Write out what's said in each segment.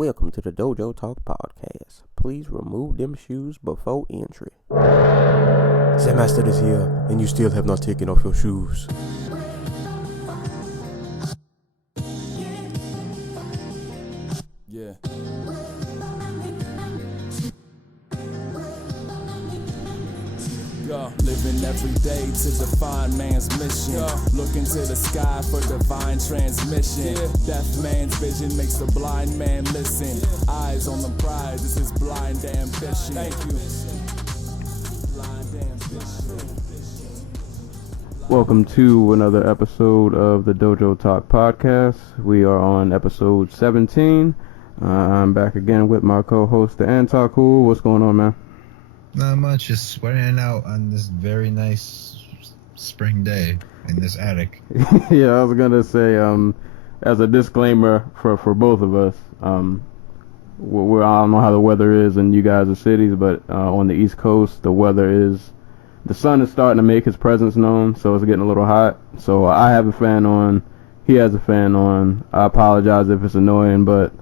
Welcome to the Dojo Talk Podcast. Please remove them shoes before entry. The master is here, and you still have not taken off your shoes. Yeah. Living every day to define man's mission. Looking to the sky for divine transmission. Deaf man's vision makes the blind man listen. Eyes on the prize, this is blind ambition. Thank you. Blind ambition. Welcome to another episode of the Dojo Talk Podcast. We are on episode 17. I'm back again with my co-host, the Antaku. What's going on, man? Not much, just sweating out on this very nice spring day in this attic. Yeah, I was gonna say, as a disclaimer for both of us, I don't know how the weather is in you guys' cities, but on the East Coast, the sun is starting to make its presence known, so it's getting a little hot. So I have a fan on, he has a fan on. I apologize if it's annoying, but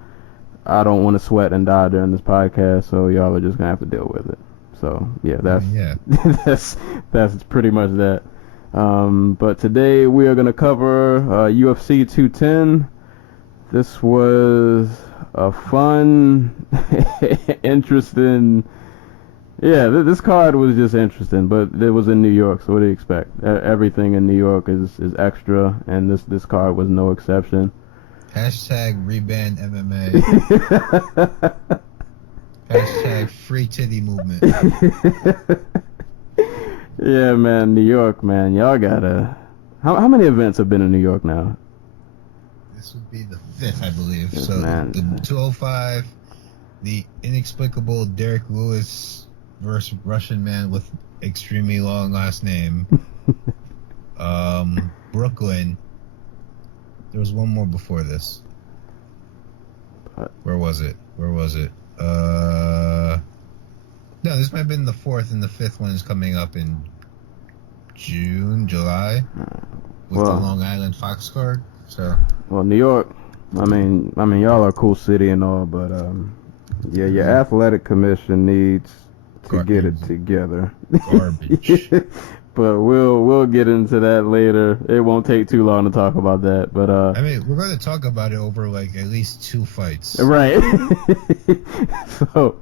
I don't want to sweat and die during this podcast, so y'all are just gonna have to deal with it. So yeah, that's pretty much that. But today we are gonna cover UFC 210. This was a fun, interesting. Yeah, this card was just interesting, but it was in New York, so what do you expect? Everything in New York is extra, and this card was no exception. Hashtag reban MMA. Hashtag free titty movement. Yeah, man, New York, man. Y'all gotta... How many events have been in New York now? This would be the 5th, I believe. Yes, so man. The 205, the inexplicable Derek Lewis versus Russian man with extremely long last name. Brooklyn. There was one more before this. Where was it? No, this might have been the 4th, and the 5th one is coming up in July, with the Long Island Fox card. So, well, New York, I mean, y'all are a cool city and all, but yeah, your athletic commission needs to get it together. Garbage. But we'll get into that later. It won't take too long to talk about that. But I mean, we're going to talk about it over like at least 2 fights. Right. So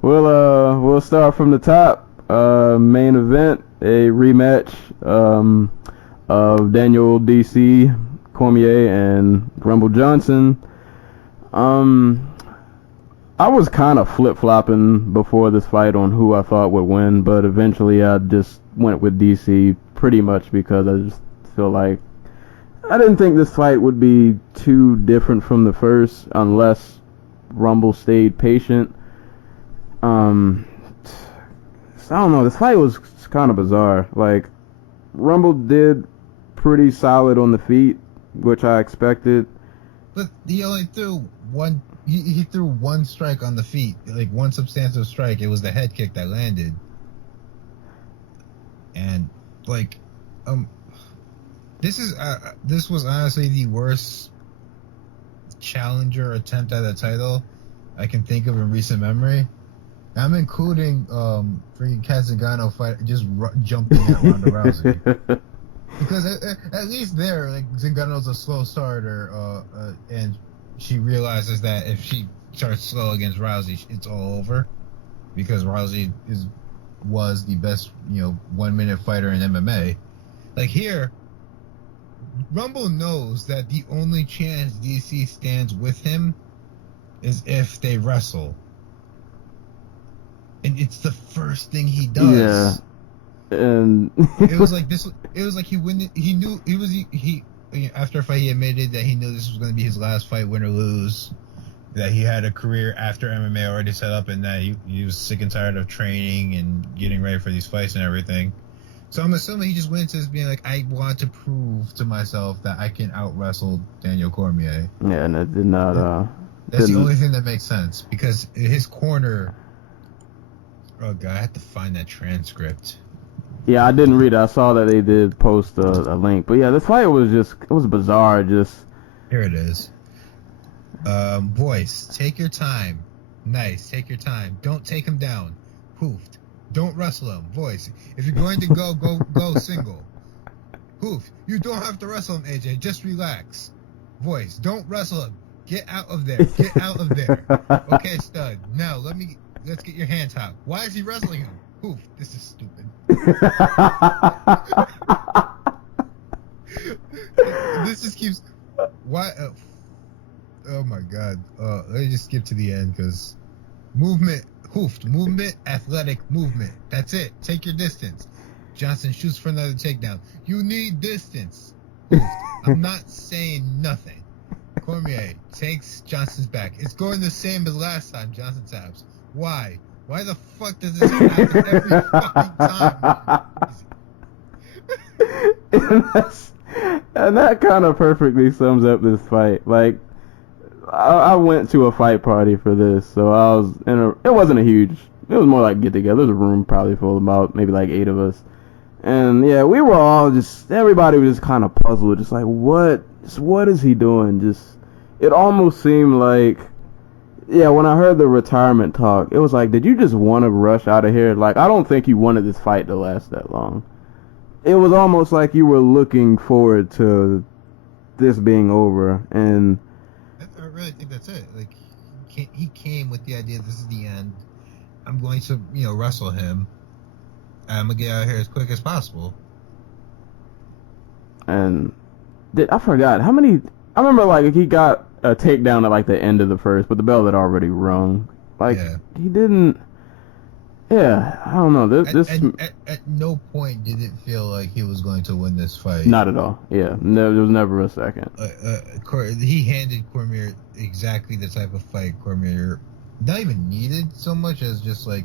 we'll start from the top. Main event, a rematch of Daniel DC Cormier and Rumble Johnson. I was kind of flip-flopping before this fight on who I thought would win, but eventually I just went with DC pretty much because I just feel like I didn't think this fight would be too different from the first unless Rumble stayed patient. So I don't know, this fight was kind of bizarre. Like, Rumble did pretty solid on the feet, which I expected. But he only threw one. He threw one strike on the feet, like one substantive strike. It was the head kick that landed, and like, this was honestly the worst challenger attempt at a title I can think of in recent memory. I'm including freaking Zingano fight just jumping at Ronda Rousey. Because at least there, like, Zingano's a slow starter, and she realizes that if she starts slow against Rousey, it's all over. Because Rousey was the best, 1-minute fighter in MMA. Like, here, Rumble knows that the only chance DC stands with him is if they wrestle. And it's the first thing he does. Yeah. And it was like this. It was like he knew he after a fight he admitted that he knew this was going to be his last fight, win or lose. That he had a career after MMA already set up, and that he was sick and tired of training and getting ready for these fights and everything. So I'm assuming he just went into this being like, I want to prove to myself that I can out wrestle Daniel Cormier. Yeah, and it did not. That's the only thing that makes sense, because his corner. Oh god, I have to find that transcript. Yeah, I didn't read it. I saw that they did post a link. But yeah, this fight was bizarre. Just here it is. Voice, take your time. Nice, take your time. Don't take him down. Hoofed. Don't wrestle him. Voice, if you're going to go single. Hoofed. You don't have to wrestle him, AJ. Just relax. Voice, don't wrestle him. Get out of there. Get out of there. Okay, stud. Now let's get your hands out. Why is he wrestling him? Oof, this is stupid. This just keeps. Why? Oh my god. Let me just skip to the end because movement, hoofed, movement, athletic movement. That's it. Take your distance. Johnson shoots for another takedown. You need distance. Hoofed. I'm not saying nothing. Cormier takes Johnson's back. It's going the same as last time. Johnson taps. Why? Why the fuck does this happen every fucking time? And that kind of perfectly sums up this fight. Like, I went to a fight party for this, so I was it wasn't a huge, it was more like get together. There was a room probably full of about maybe like 8 of us. And yeah, we were all everybody was just kind of puzzled, just like, what is he doing? It almost seemed like, yeah, when I heard the retirement talk, it was like, did you just want to rush out of here? Like, I don't think you wanted this fight to last that long. It was almost like you were looking forward to this being over, and I really think that's it. Like, he came with the idea this is the end. I'm going to, wrestle him. I'm gonna get out of here as quick as possible. And I forgot how many. I remember like he got a takedown at like the end of the first, but the bell had already rung. Like he didn't. Yeah, I don't know. At no point did it feel like he was going to win this fight. Not at all. Yeah, no, there was never a second. He handed Cormier exactly the type of fight Cormier not even needed so much as just like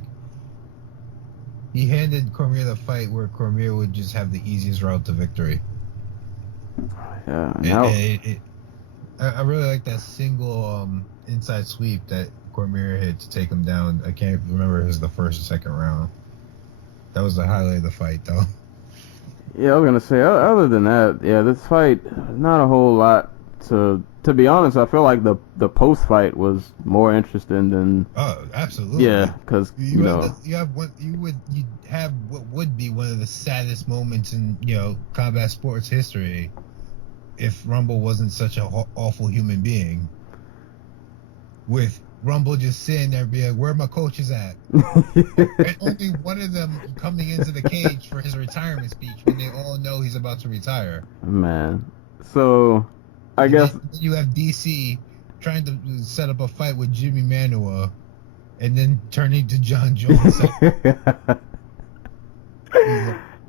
he handed Cormier the fight where Cormier would just have the easiest route to victory. Yeah, I really like that single inside sweep that Cormier hit to take him down. I can't remember if it was the first or second round. That was the highlight of the fight, though. Yeah, I was gonna say. Other than that, yeah, this fight not a whole lot to be honest. I feel like the post fight was more interesting than. Oh, absolutely. Yeah, because you have what would be one of the saddest moments in combat sports history, if Rumble wasn't such an awful human being. With Rumble just sitting there being like, where my coaches at? And only one of them coming into the cage for his retirement speech when they all know he's about to retire. Man. So, I guess... Then you have DC trying to set up a fight with Jimmy Manuwa and then turning to John Jones.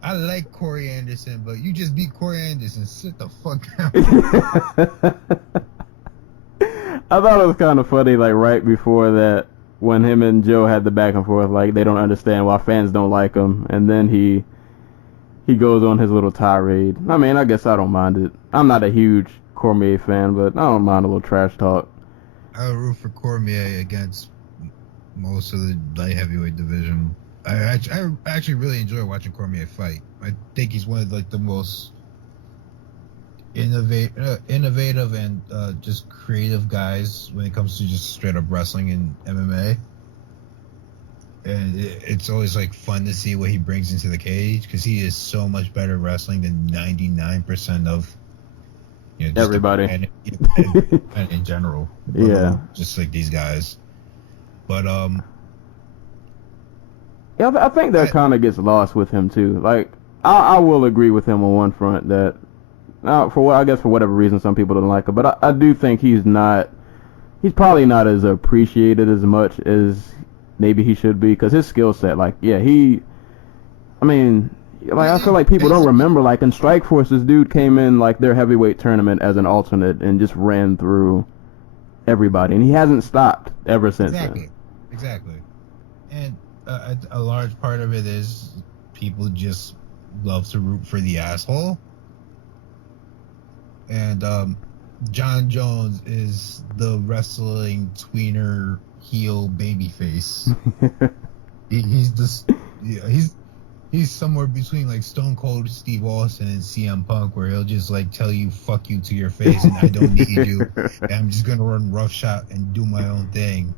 I like Corey Anderson, but you just beat Corey Anderson. Sit the fuck down. I thought it was kind of funny, like, right before that, when him and Joe had the back and forth, like, they don't understand why fans don't like him, and then he goes on his little tirade. I mean, I guess I don't mind it. I'm not a huge Cormier fan, but I don't mind a little trash talk. I root for Cormier against most of the light heavyweight division. I actually really enjoy watching Cormier fight. I think he's one of, like, the most innovative and just creative guys when it comes to just straight up wrestling and MMA. And it's always like fun to see what he brings into the cage because he is so much better wrestling than 99% of everybody and in general. Yeah, just like these guys. But yeah, I think that kind of gets lost with him too. Like I will agree with him on one front that. I guess for whatever reason some people don't like him, but I do think he's probably not as appreciated as much as maybe he should be because his skill set, like, yeah, I feel like people don't remember, like, in Strikeforce, this dude came in, like, their heavyweight tournament as an alternate and just ran through everybody, and he hasn't stopped ever since then. Exactly. And a large part of it is people just love to root for the asshole. And John Jones is the wrestling tweener heel babyface. he's He's somewhere between like Stone Cold Steve Austin and CM Punk, where he'll just like tell you "fuck you" to your face, and I don't need you. And I'm just gonna run roughshod and do my own thing,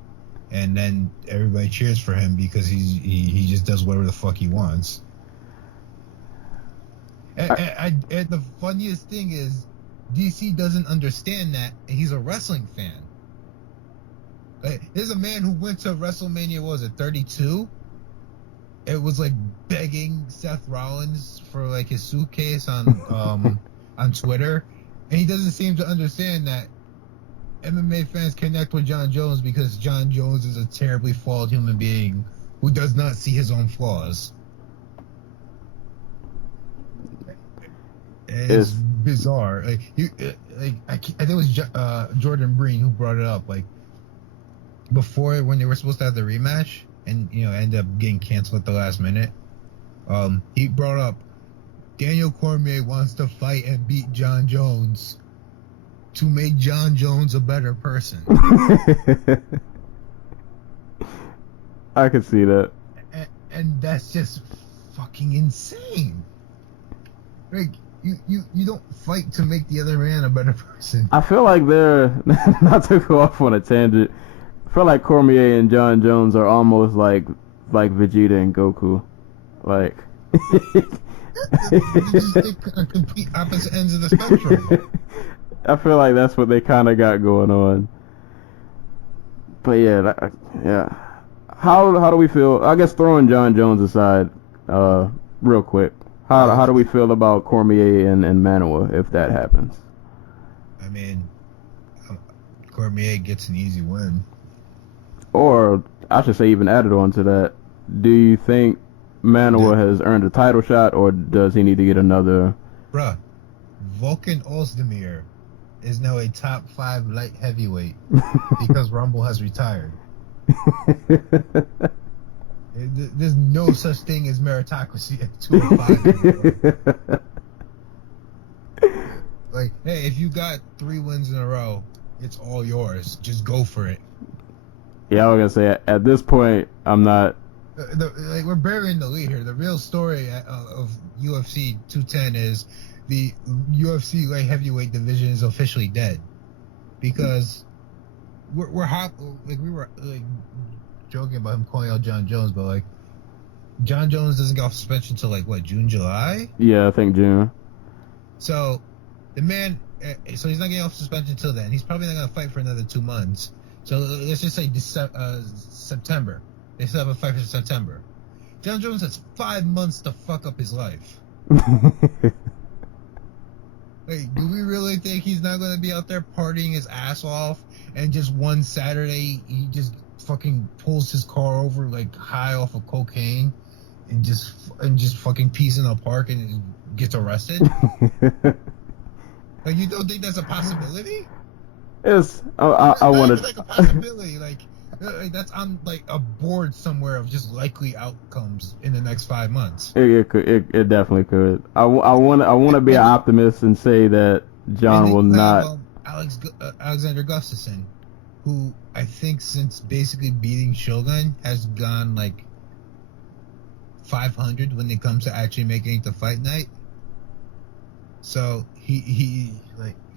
and then everybody cheers for him because he just does whatever the fuck he wants. And the funniest thing is, DC doesn't understand that he's a wrestling fan. Like, there's a man who went to WrestleMania. What was it, 32? It was like begging Seth Rollins for like his suitcase on Twitter, and he doesn't seem to understand that MMA fans connect with John Jones because John Jones is a terribly flawed human being who does not see his own flaws. It's bizarre. Like I think it was Jordan Breen who brought it up. Like before, when they were supposed to have the rematch, and ended up getting canceled at the last minute. He brought up Daniel Cormier wants to fight and beat John Jones to make John Jones a better person. I could see that. And that's just fucking insane. Like you don't fight to make the other man a better person. I feel like they're not to go off on a tangent. I feel like Cormier and John Jones are almost like Vegeta and Goku. Like just complete opposite ends of the spectrum. I feel like that's what they kind of got going on. But yeah. How do we feel? I guess throwing John Jones aside, real quick. How do we feel about Cormier and Manoa if that happens? I mean, Cormier gets an easy win. Or I should say, even added on to that, do you think Manoa has earned a title shot, or does he need to get another? Bruh, Volkan Ozdemir is now a top 5 light heavyweight because Rumble has retired. There's no such thing as meritocracy at 205. Like, hey, if you got 3 wins in a row, it's all yours. Just go for it. Yeah, I was gonna say at this point, I'm not. Like, we're burying the lead here. The real story of UFC 210 is the UFC light heavyweight division is officially dead because we were joking about him calling out John Jones, but like John Jones doesn't get off suspension until like what, June, July? Yeah, I think June. So the man, so he's not getting off suspension until then. He's probably not gonna fight for another 2 months. So let's just say September. They still have a fight for September. John Jones has 5 months to fuck up his life. Like, do we really think he's not going to be out there partying his ass off and just one Saturday he just fucking pulls his car over like high off of cocaine and just fucking pees in a park and gets arrested? Like, you don't think that's a possibility? Yes, I want to. Like a possibility, like that's on like a board somewhere of just likely outcomes in the next 5 months. It definitely could. I want to be an optimist and say that John will not. Alexander Gustafsson, who I think since basically beating Shogun has gone like 500 when it comes to actually making it to fight night. So he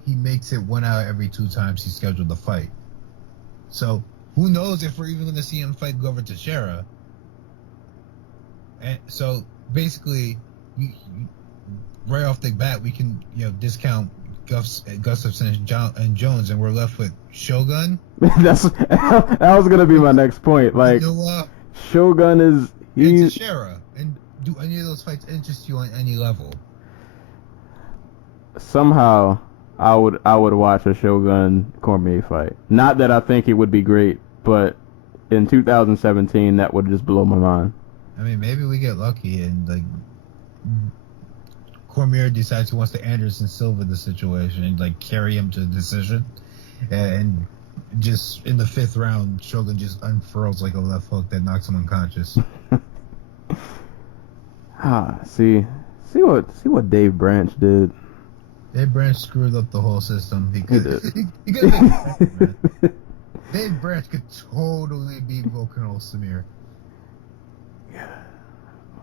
makes it 1 out of every 2 times he's scheduled to fight. So who knows if we're even going to see him fight Glover Teixeira. And so basically, right off the bat, we can discount Gustafsson and Jones, and we're left with Shogun. That was going to be my next point. Like, Shogun is and Teixeira. And do any of those fights interest you on any level? Somehow I would watch a Shogun Cormier fight. Not that I think it would be great, but in 2017 that would just blow my mind. I mean, maybe we get lucky and like Cormier decides he wants to Anderson Silva the situation and like carry him to the decision, and just in the 5th round Shogun just unfurls like a left hook that knocks him unconscious. See what Dave Branch did. Dave Branch screwed up the whole system because he could make it better, man. Dave Branch could totally beat Volkan Ozdemir.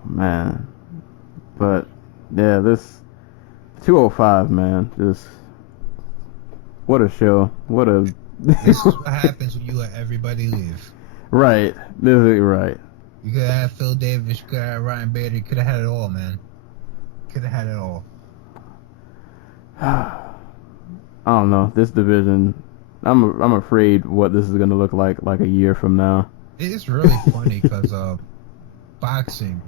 Man, But yeah, this 205, man, just what a show. What a This is what happens when you let everybody leave. right. This is right. You could have Phil Davis, you could have Ryan Bader, you could have had it all, man. Could have had it all. I don't know. This division, I'm afraid what this is gonna look like a year from now. It's really funny because boxing,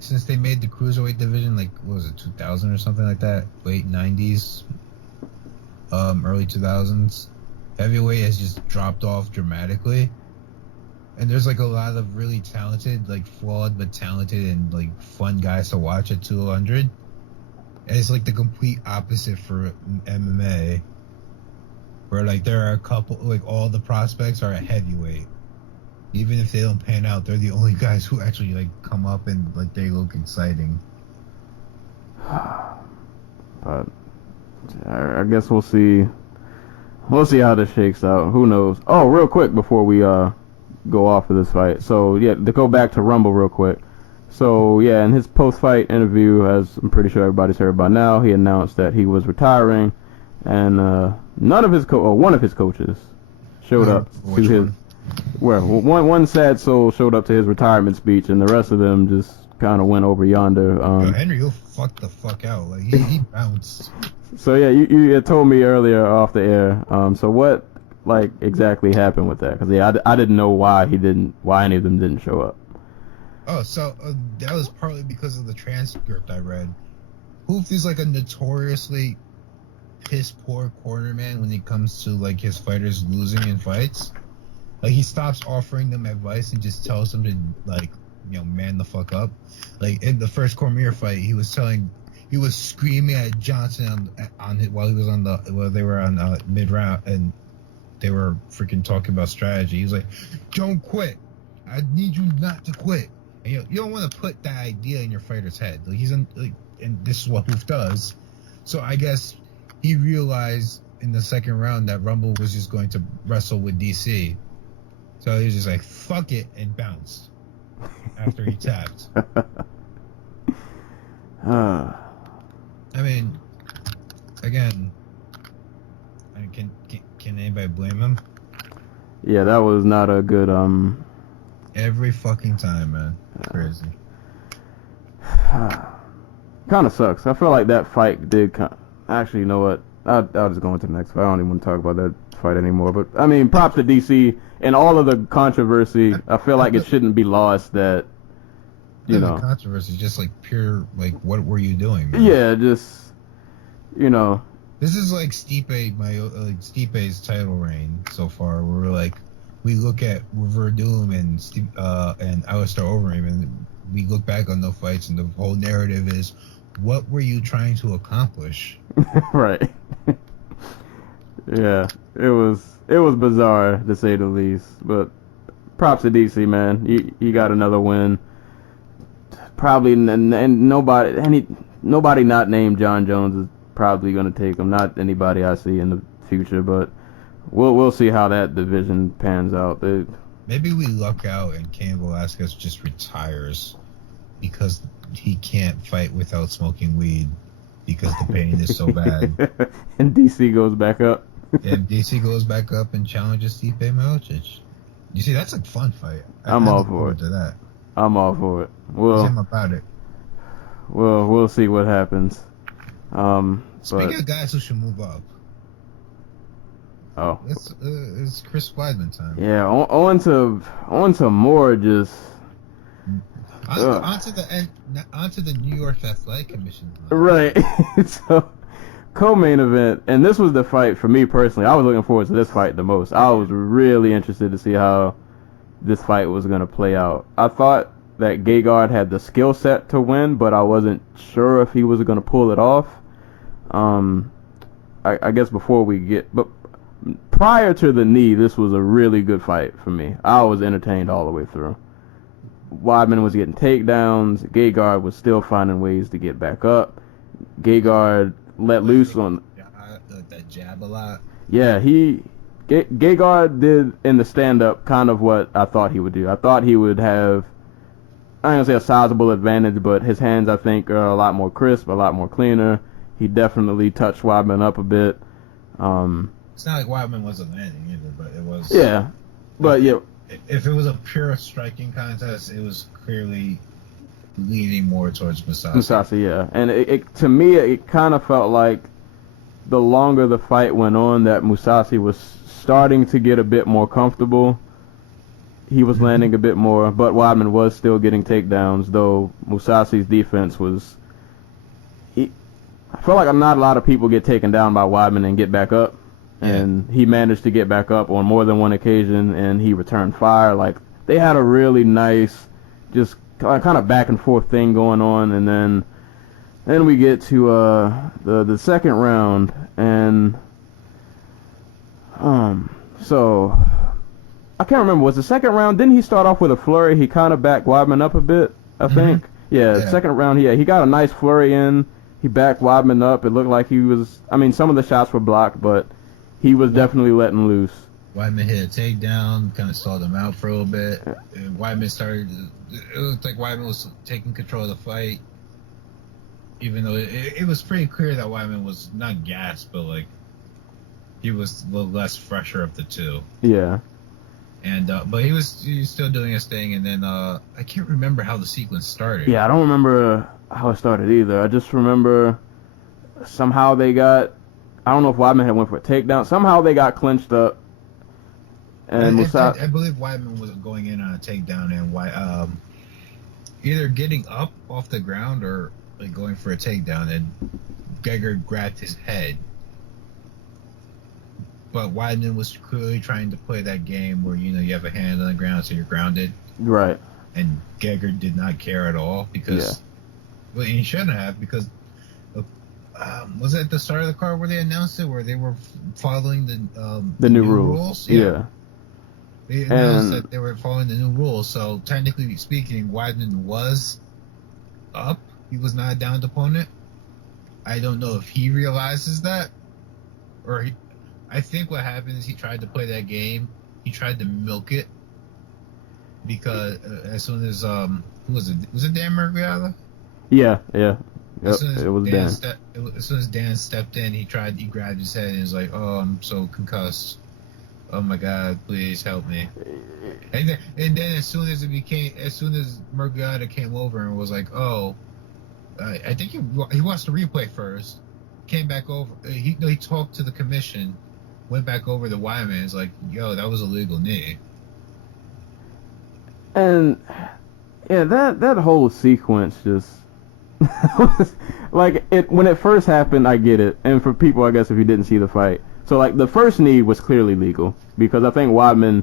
since they made the cruiserweight division, like, what was it, 2000 or something like that? Late 90s, early 2000s. Heavyweight has just dropped off dramatically. And there's, like, a lot of really talented, like, flawed but talented and, like, fun guys to watch at 200. And it's, like, the complete opposite for MMA. Where, like, there are a couple, like, all the prospects are at heavyweight. Even if they don't pan out, they're the only guys who actually, like, come up and, like, they look exciting. But I guess we'll see. We'll see how this shakes out. Who knows? Oh, real quick before we go off of this fight. So yeah, to go back to Rumble real quick. So yeah, in his post-fight interview, as I'm pretty sure everybody's heard by now, he announced that he was retiring, and one of his coaches showed up to his. One? Well, one sad soul showed up to his retirement speech, and the rest of them just kind of went over yonder. Yo, Henry, he'll fuck the fuck out. Like, he bounced. So yeah, you had told me earlier off the air. So what exactly happened with that? Because yeah, I didn't know why any of them didn't show up. Oh, so that was partly because of the transcript I read. Hoof is like a notoriously piss poor corner man when it comes to like his fighters losing in fights. Like, he stops offering them advice and just tells them to, like, you know, man the fuck up. Like, in the first Cormier fight, he was screaming at Johnson while they were on mid round, and they were freaking talking about strategy. He was like, "Don't quit. I need you not to quit." And you don't want to put that idea in your fighter's head. Like, and this is what Hoof does. So I guess he realized in the second round that Rumble was just going to wrestle with DC. So he was just like, fuck it, and bounced after he tapped. I mean, again, can anybody blame him? Yeah, that was not a good Every fucking time, man. Crazy. kind of sucks. I feel like that fight did actually, you know what? I'll just go into the next fight. I don't even want to talk about that fight anymore. But I mean, props to DC and all of the controversy. I feel like it shouldn't be lost that you know. Controversy, just like pure, like, what were you doing, man? Yeah, just This is like Stipe's title reign so far. Where we're like, we look at Verdum and Alistair Overeem, and we look back on the fights, and the whole narrative is, what were you trying to accomplish? Right. Yeah, it was bizarre to say the least, but props to DC, man. He got another win. Probably and nobody not named John Jones is probably going to take him. Not anybody I see in the future, but we'll see how that division pans out. Maybe we luck out and Cain Velasquez just retires because he can't fight without smoking weed because the pain is so bad. And DC goes back up. And DC goes back up and challenges Stipe Miocic. You see, that's a fun fight. I'm all for forward it. to that. I'm all for it. I'm about it. We'll see what happens. Speaking of guys who should move up, it's Chris Weidman time. Yeah, on to more just. Onto the New York Athletic Commission. Right. So, co-main event, and this was the fight for me personally. I was looking forward to this fight the most. I was really interested to see how this fight was going to play out. I thought that Gegard had the skill set to win, but I wasn't sure if he was going to pull it off. I guess but prior to the knee, this was a really good fight for me. I was entertained all the way through. Weidman was getting takedowns. Gegard was still finding ways to get back up. Gegard let loose on that jab a lot. Yeah, Gegard did in the stand-up kind of what I thought he would do. I thought he would have I ain't gonna say a sizable advantage, but his hands, I think, are a lot more crisp, a lot more cleaner. He definitely touched Weidman up a bit. It's not like Weidman wasn't landing either, but it was. Yeah, but yeah. If it was a pure striking contest, it was clearly leaning more towards Mousasi. Mousasi, yeah. And it to me, it kind of felt like the longer the fight went on, that Mousasi was starting to get a bit more comfortable. He was landing a bit more, but Weidman was still getting takedowns, though Mousasi's defense was... I feel like not a lot of people get taken down by Weidman and get back up. And he managed to get back up on more than one occasion, and he returned fire. Like, they had a really nice, just kind of back and forth thing going on, and then we get to the second round, and so I can't remember. Was the second round? Didn't he start off with a flurry? He kind of backed Weidman up a bit, I think. Yeah, second round. Yeah, he got a nice flurry in. He backed Weidman up. It looked like he was. I mean, some of the shots were blocked, but he was definitely letting loose. Weidman hit a takedown, kind of stalled him out for a little bit. And Weidman started. It looked like Weidman was taking control of the fight, even though it was pretty clear that Weidman was not gassed, but like he was a little less fresher of the two. Yeah. And but he was still doing his thing, and then I can't remember how the sequence started. Yeah, I don't remember how it started either. I just remember somehow they got. I don't know if Weidman had went for a takedown. Somehow they got clinched up. And I believe Weidman was going in on a takedown and either getting up off the ground or like going for a takedown, and Gegard grabbed his head. But Weidman was clearly trying to play that game where you have a hand on the ground, so you're grounded. Right. And Gegard did not care at all because, well, he shouldn't have, because was it at the start of the card where they announced it, where they were following the new rules? Yeah. They announced that they were following the new rules, so technically speaking, Weidman was up. He was not a downed opponent. I don't know if he realizes that, or I think what happened is he tried to play that game. He tried to milk it because as soon as who was it? Was it Dan Murrieta? Yeah. Yep, it was Dan. As soon as Dan stepped in, he grabbed his head and was like, "Oh, I'm so concussed. Oh my God, please help me." And then as soon as Murrieta came over and was like, "Oh," I think he watched the replay first, came back over. He talked to the commission, went back over to Weidman. And was like, "Yo, that was a legal knee." And yeah, that whole sequence just like when it first happened, I get it. And for people, I guess, if you didn't see the fight, so like the first knee was clearly legal because I think Weidman,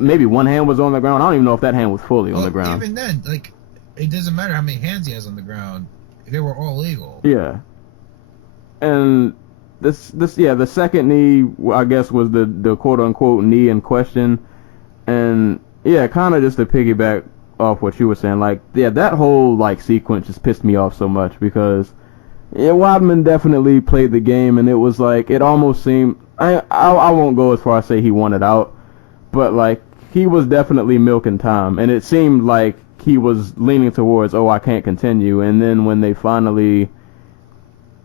maybe one hand was on the ground. I don't even know if that hand was fully on the ground. Even then, like, it doesn't matter how many hands he has on the ground; they were all legal. Yeah. And the second knee, I guess, was the quote unquote knee in question, and yeah, kind of just to piggyback off what you were saying, like, yeah, that whole like sequence just pissed me off so much because Weidman definitely played the game, and it was like it almost seemed I won't go as far as say he won it out, but like he was definitely milking time, and it seemed like he was leaning towards, oh, I can't continue, and then when they finally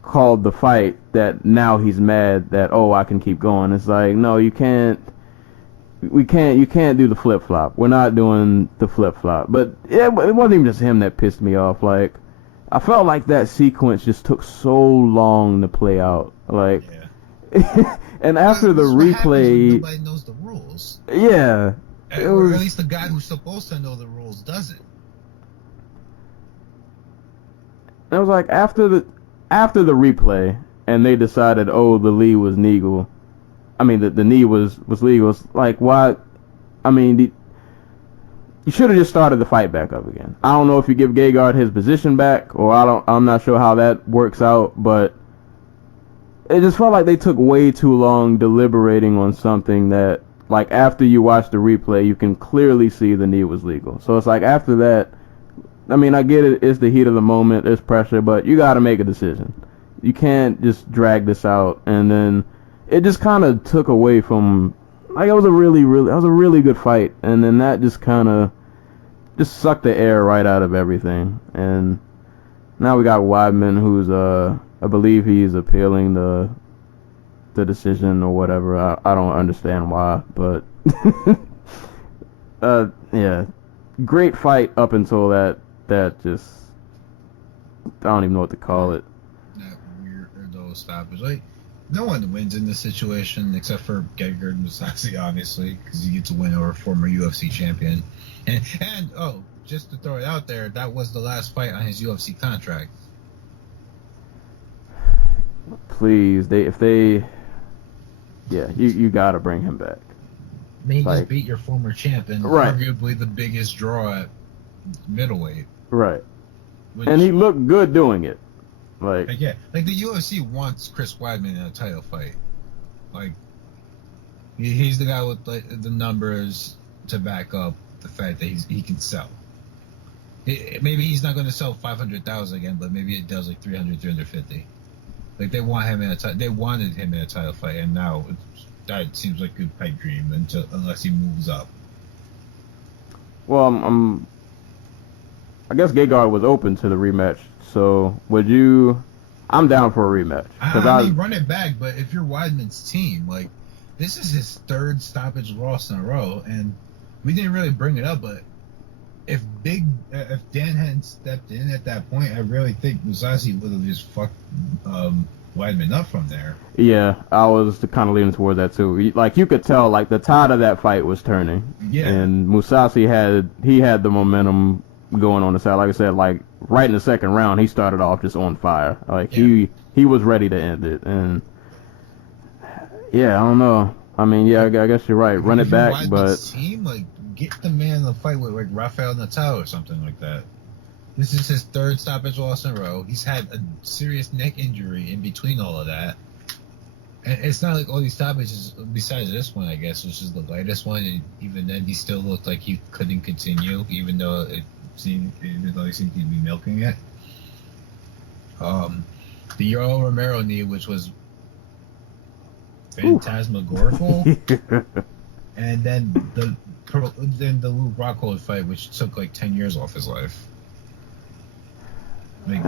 called the fight, that now he's mad that, oh, I can keep going. It's like, no, you can't. You can't do the flip flop. We're not doing the flip flop. But it wasn't even just him that pissed me off. Like, I felt like that sequence just took so long to play out. Like, and after the replay, nobody knows the rules. Yeah, or at least the guy who's supposed to know the rules doesn't. It was like after the replay, and they decided, oh, the knee was legal. I mean, the knee was legal. It's like, why? I mean, you should have just started the fight back up again. I don't know if you give Gegard his position back, or I'm not sure how that works out, but it just felt like they took way too long deliberating on something that, like, after you watch the replay, you can clearly see the knee was legal. So it's like after that, I mean, I get it. It's the heat of the moment. There's pressure, but you got to make a decision. You can't just drag this out, and then it just kind of took away from, like, it was a really good fight, and then that just kind of just sucked the air right out of everything. And now we got Weidman, who's I believe he's appealing the decision or whatever. I don't understand why, but yeah, great fight up until that just I don't even know what to call it. That weirdo stoppage. Like, no one wins in this situation except for Gegard and Mousasi, obviously, because you get to win over a former UFC champion. And oh, just to throw it out there, that was the last fight on his UFC contract. Please, you gotta bring him back. I mean, he Like, just beat your former champion, right. arguably the biggest draw at middleweight. Right. Which, And he looked good doing it. like the UFC wants Chris Weidman in a title fight. Like, he's the guy with like the numbers to back up the fact that he can sell. Maybe he's not going to sell 500,000 again, but maybe it does like 300, 350. Like, they want him in they wanted him in a title fight, and now that seems like a pipe dream unless he moves up. Well, I guess Gegard was open to the rematch. So would you? I'm down for a rematch. I mean, run it back, but if you're Weidman's team, like, this is his third stoppage loss in a row, and we didn't really bring it up, but if Dan hadn't stepped in at that point, I really think Mousasi would have just fucked Weidman up from there. Yeah, I was kind of leaning towards that too. Like, you could tell, like, the tide of that fight was turning. Yeah. And Mousasi had the momentum going on the side. Like I said, like, right in the second round, he started off just on fire. Like, he was ready to end it. And yeah, I don't know. I mean, yeah, I guess you're right. Run it back, but team, like, get the man in the fight with like Rafael Natal or something like that. This is his third stoppage loss in a row. He's had a serious neck injury in between all of that. And it's not like all these stoppages, besides this one, I guess, which is the lightest one, and even then he still looked like he couldn't continue, even though he seemed to be milking it. The Yoel Romero knee, which was phantasmagorical, and then the Luke Rockhold fight, which took like 10 years off his life. Like,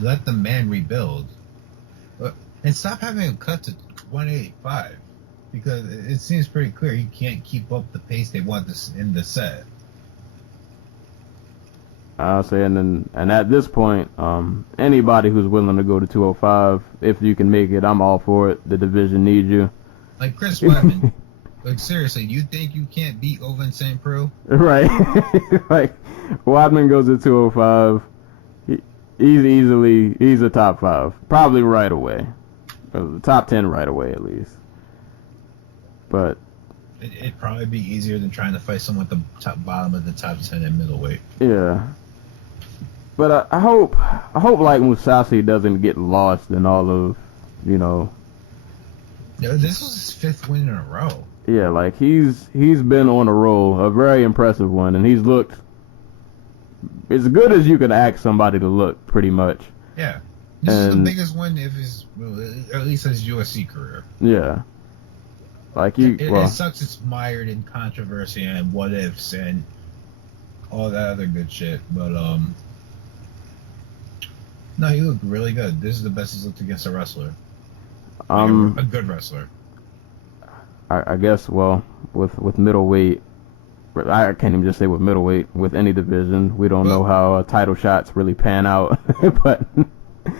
let the man rebuild, and stop having him cut to 185, because it seems pretty clear he can't keep up the pace they want this in the set. I'll say, and at this point, anybody who's willing to go to 205, if you can make it, I'm all for it. The division needs you. Like Chris Weidman. Like, seriously, you think you can't beat Ovince St. Preux? Right. Like, Weidman goes to 205. He's a top 5. Probably right away. Top 10 right away, at least. But It'd probably be easier than trying to fight someone at the bottom of the top 10 at middleweight. yeah. But I hope like Mousasi doesn't get lost in all of, Yeah, this was his 5th win in a row. Yeah, like he's been on a roll, a very impressive one, and he's looked as good as you could ask somebody to look, pretty much. Yeah. This is the biggest win of his, at least his UFC career. Yeah. Like, it sucks it's mired in controversy and what ifs and all that other good shit, but no, he looked really good. This is the best he's looked against a wrestler. A good wrestler. I guess, well, with middleweight, I can't even just say with middleweight, with any division, we don't know how title shots really pan out, but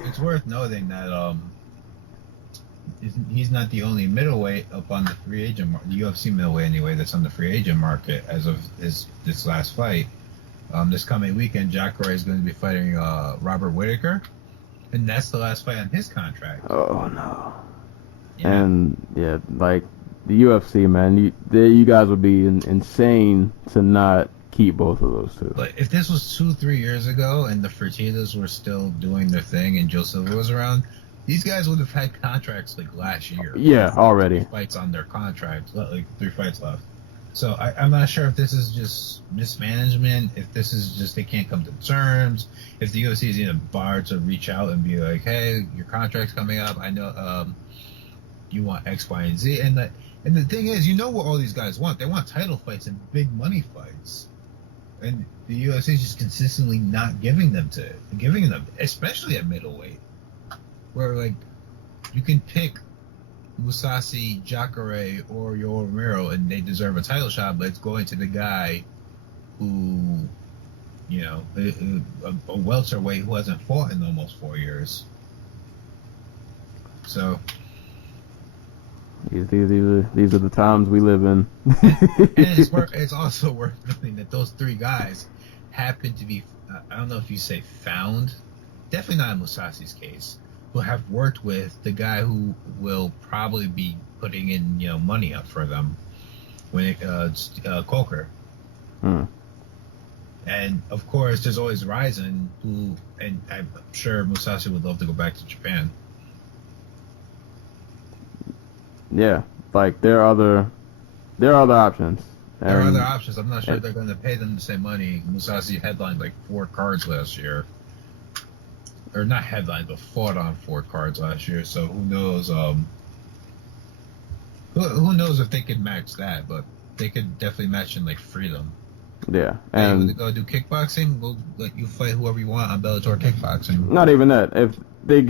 it's worth noting that he's not the only middleweight up on the free agent market, the UFC middleweight anyway, that's on the free agent market as of this last fight. This coming weekend, Jacare is going to be fighting Robert Whittaker, and that's the last fight on his contract. Oh no! Yeah. And yeah, like the UFC, man, you guys would be insane to not keep both of those two. But if this was 2-3 years ago and the Fertittas were still doing their thing and Joe Silva was around, these guys would have had contracts like last year. Yeah, already. 3 fights on their contracts, like 3 fights left. So I'm not sure if this is just mismanagement, if this is just they can't come to terms, if the UFC is in a bar to reach out and be like, hey, your contract's coming up. I know you want X, Y, and Z. And the thing is, you know what all these guys want. They want title fights and big money fights. and the UFC is just consistently not giving them, especially at middleweight, where like you can pick Mousasi, Jacare, or Yoel Romero, and they deserve a title shot, but it's going to the guy who, you know, a welterweight who hasn't fought in almost 4 years. So these are the times we live in. and it's also worth noting that those three guys happen to be, I don't know if you say found, definitely not in Mousasi's case, who have worked with the guy who will probably be putting in, you know, money up for them when Coker. And of course, there's always Ryzen, who, and I'm sure Mousasi would love to go back to Japan. Yeah, like there are other options. There are other options. I'm not sure they're going to pay them the same money. Mousasi headlined like 4 cards last year. Or not headlined, but fought on 4 cards last year. So who knows? Who knows if they could match that? But they could definitely match in like freedom. Yeah, and hey, go do kickboxing. We'll let you fight whoever you want on Bellator kickboxing. Not even that. If they're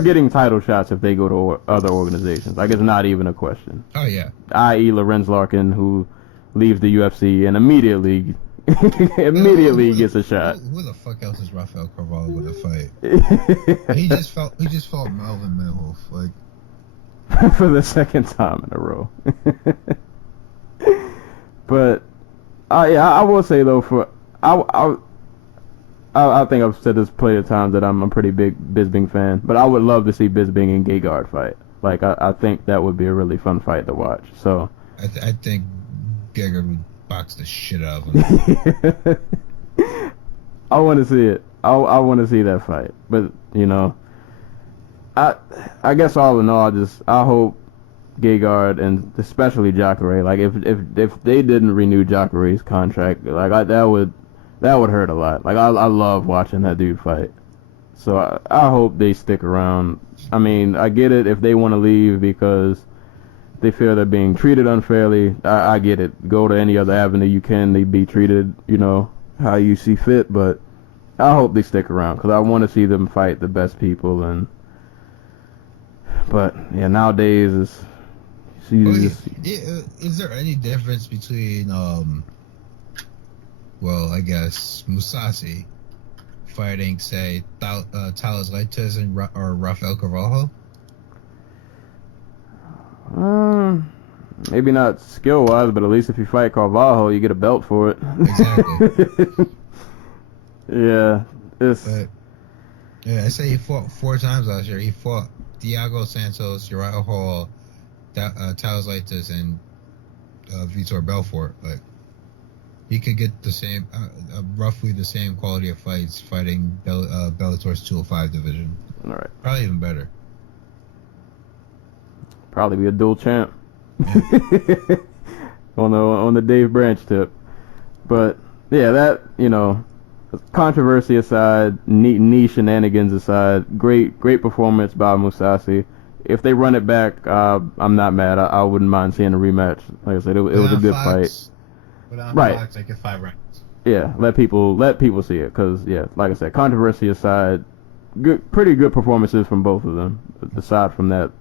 getting title shots if they go to other organizations. Like, it's not even a question. Oh yeah. I.e. Lorenz Larkin, who leaves the UFC and immediately gets a shot. Who the fuck else is Rafael Carvalho with a fight? he just fought Melvin Manhoef, like for the second time in a row. But I will say though, I think I've said this plenty of times that I'm a pretty big Bisping fan, but I would love to see Bisping and Gegard fight. Like, I think that would be a really fun fight to watch. So I think Gegard would box the shit out of him. I want to see it. I want to see that fight. But, you know, I guess all in all, I hope Gegard and especially Jacare, like if they didn't renew Jacare's contract, like that would hurt a lot. Like I love watching that dude fight. So I hope they stick around. I mean, I get it if they want to leave because they feel they're being treated unfairly. I get it. Go to any other avenue you can. They be treated, you know, how you see fit. But I hope they stick around because I want to see them fight the best people. But yeah, nowadays is there any difference between well, I guess Mousasi fighting, say, Talas Leites or Rafael Carvalho? Maybe not skill-wise, but at least if you fight Carvalho, you get a belt for it. Exactly. Yeah, I say he fought 4 times last year. He fought Thiago Santos, Uriah Hall, Talas Leites, and Vitor Belfort. Like, he could get the same, roughly the same quality of fights fighting Bellator's 205 division. All right. Probably even better. Probably be a dual champ. Yeah. on the Dave Branch tip. But yeah, that, you know, controversy aside, knee shenanigans aside, great performance by Mousasi. If they run it back, I'm not mad. I wouldn't mind seeing a rematch. Like I said, it was a good fight. Right. Fox, like 5 rounds. Yeah, let people see it, because yeah, like I said, controversy aside, pretty good performances from both of them. Aside from that,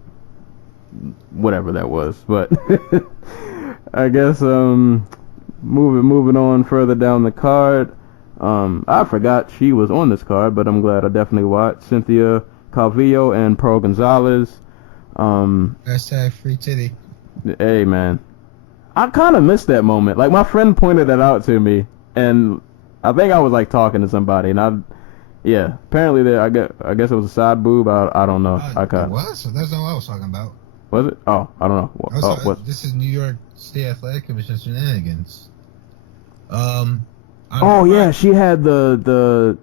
whatever that was, but I guess moving on further down the card. I forgot she was on this card, but I'm glad I definitely watched. Cynthia Calvillo and Pearl Gonzalez. Hashtag free titty. Hey man, I kind of missed that moment. Like, my friend pointed that out to me, and I think I was like talking to somebody, and apparently I guess it was a side boob. I don't know. It was? That's not what I was talking about. Was it? Oh, I don't know. This is New York State Athletic Commission shenanigans. Yeah, she had the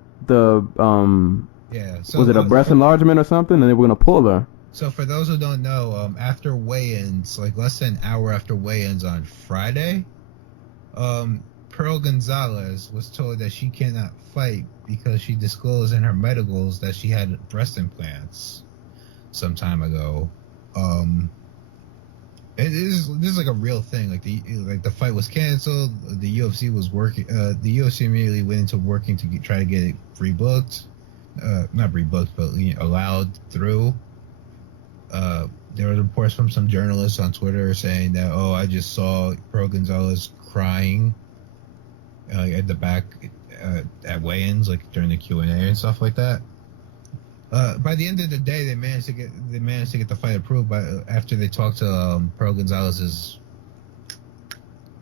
yeah. So was it a breast enlargement or something, and they were gonna pull her? So for those who don't know, after weigh-ins, like less than an hour after weigh-ins on Friday, Pearl Gonzalez was told that she cannot fight because she disclosed in her medicals that she had breast implants some time ago. This is like a real thing. Like the fight was canceled. The UFC was working. The UFC immediately went into working to try to get it rebooked. Not rebooked, but allowed through. There were reports from some journalists on Twitter saying that, I just saw Pro Gonzalez crying at the back at weigh-ins, like during the Q&A and stuff like that. By the end of the day, they managed to get the fight approved. After they talked to Pro Gonzalez's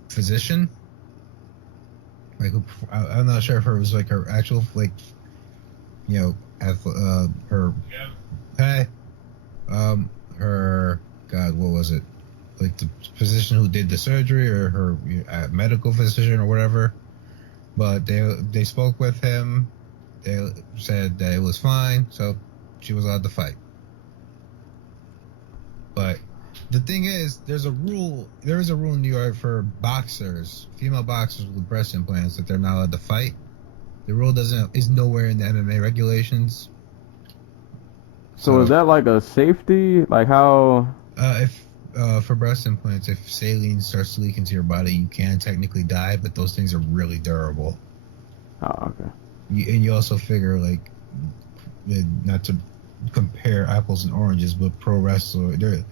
physician, like I'm not sure if it was like her actual her what was it, like the physician who did the surgery or her medical physician or whatever. But they spoke with him. They said that it was fine, so she was allowed to fight. But the thing is, there is a rule in New York for female boxers with breast implants, that they're not allowed to fight. The rule is nowhere in the MMA regulations. So is that like a safety? Like how? For breast implants, if saline starts to leak into your body, you can technically die, but those things are really durable. Oh, okay. You also figure, like, not to compare apples and oranges, but pro wrestler, there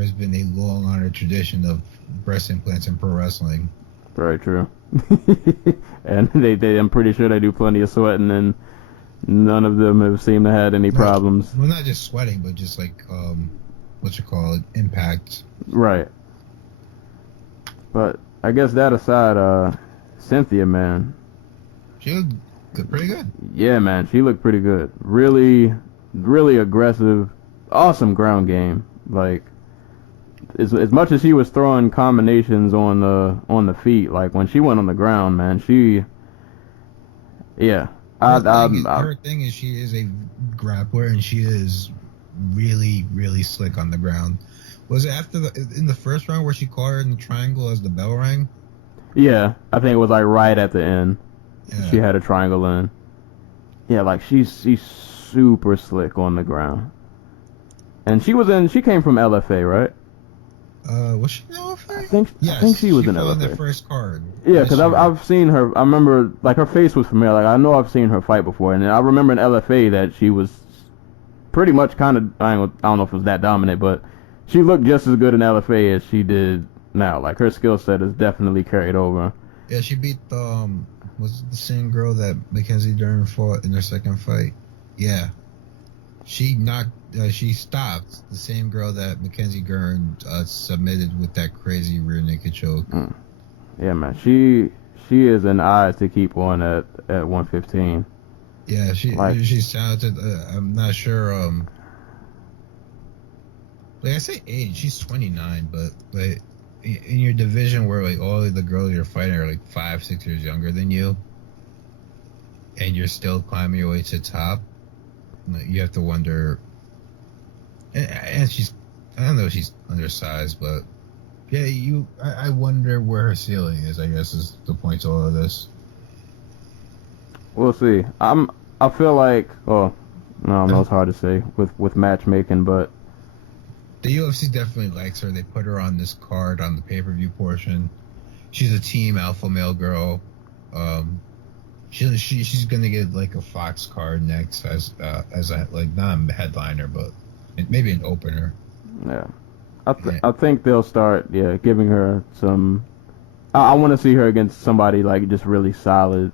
has been a long honored tradition of breast implants in pro wrestling. Very true. And they I'm pretty sure they do plenty of sweating, and none of them have seemed to have any problems. Well, not just sweating, but just like impact. Right. But I guess that aside, Cynthia, man. She looked pretty good. Yeah, man, she looked pretty good. Really, really aggressive. Awesome ground game. Like, as much as she was throwing combinations on the feet, like when she went on the ground, man, Her thing is she is a grappler, and she is really, really slick on the ground. Was it in the first round where she caught her in the triangle as the bell rang? Yeah, I think it was like right at the end. Yeah. She had a triangle in. Yeah, like she's super slick on the ground. And she came from LFA, right? Was she in LFA? I think she was in LFA. On the first card. Yeah, because I've seen her. I remember, like, her face was familiar. Like, I know I've seen her fight before, and I remember in LFA that she was pretty much kind of, I don't know if it was that dominant, but she looked just as good in LFA as she did now. Like, her skill set is definitely carried over. Yeah, she beat was it the same girl that Mackenzie Dern fought in their second fight? Yeah. She stopped the same girl that Mackenzie Dern submitted with that crazy rear naked choke. Yeah, man. She is an eye to keep on at 115. Yeah, she's talented. I'm not sure. Like I say, age, she's 29, but like in your division where like all of the girls you're fighting are like 5-6 years younger than you, and you're still climbing your way to the top, like, you have to wonder. And I don't know, she's undersized, but yeah, I wonder where her ceiling is. I guess is the point to all of this. We'll see. I feel like, I don't know, it's hard to say with matchmaking, but the UFC definitely likes her. They put her on this card on the pay-per-view portion. She's a team alpha male girl. She's gonna get like a Fox card next as a, like, not a headliner, but maybe an opener. Yeah, I think they'll start giving her some. I want to see her against somebody like just really solid.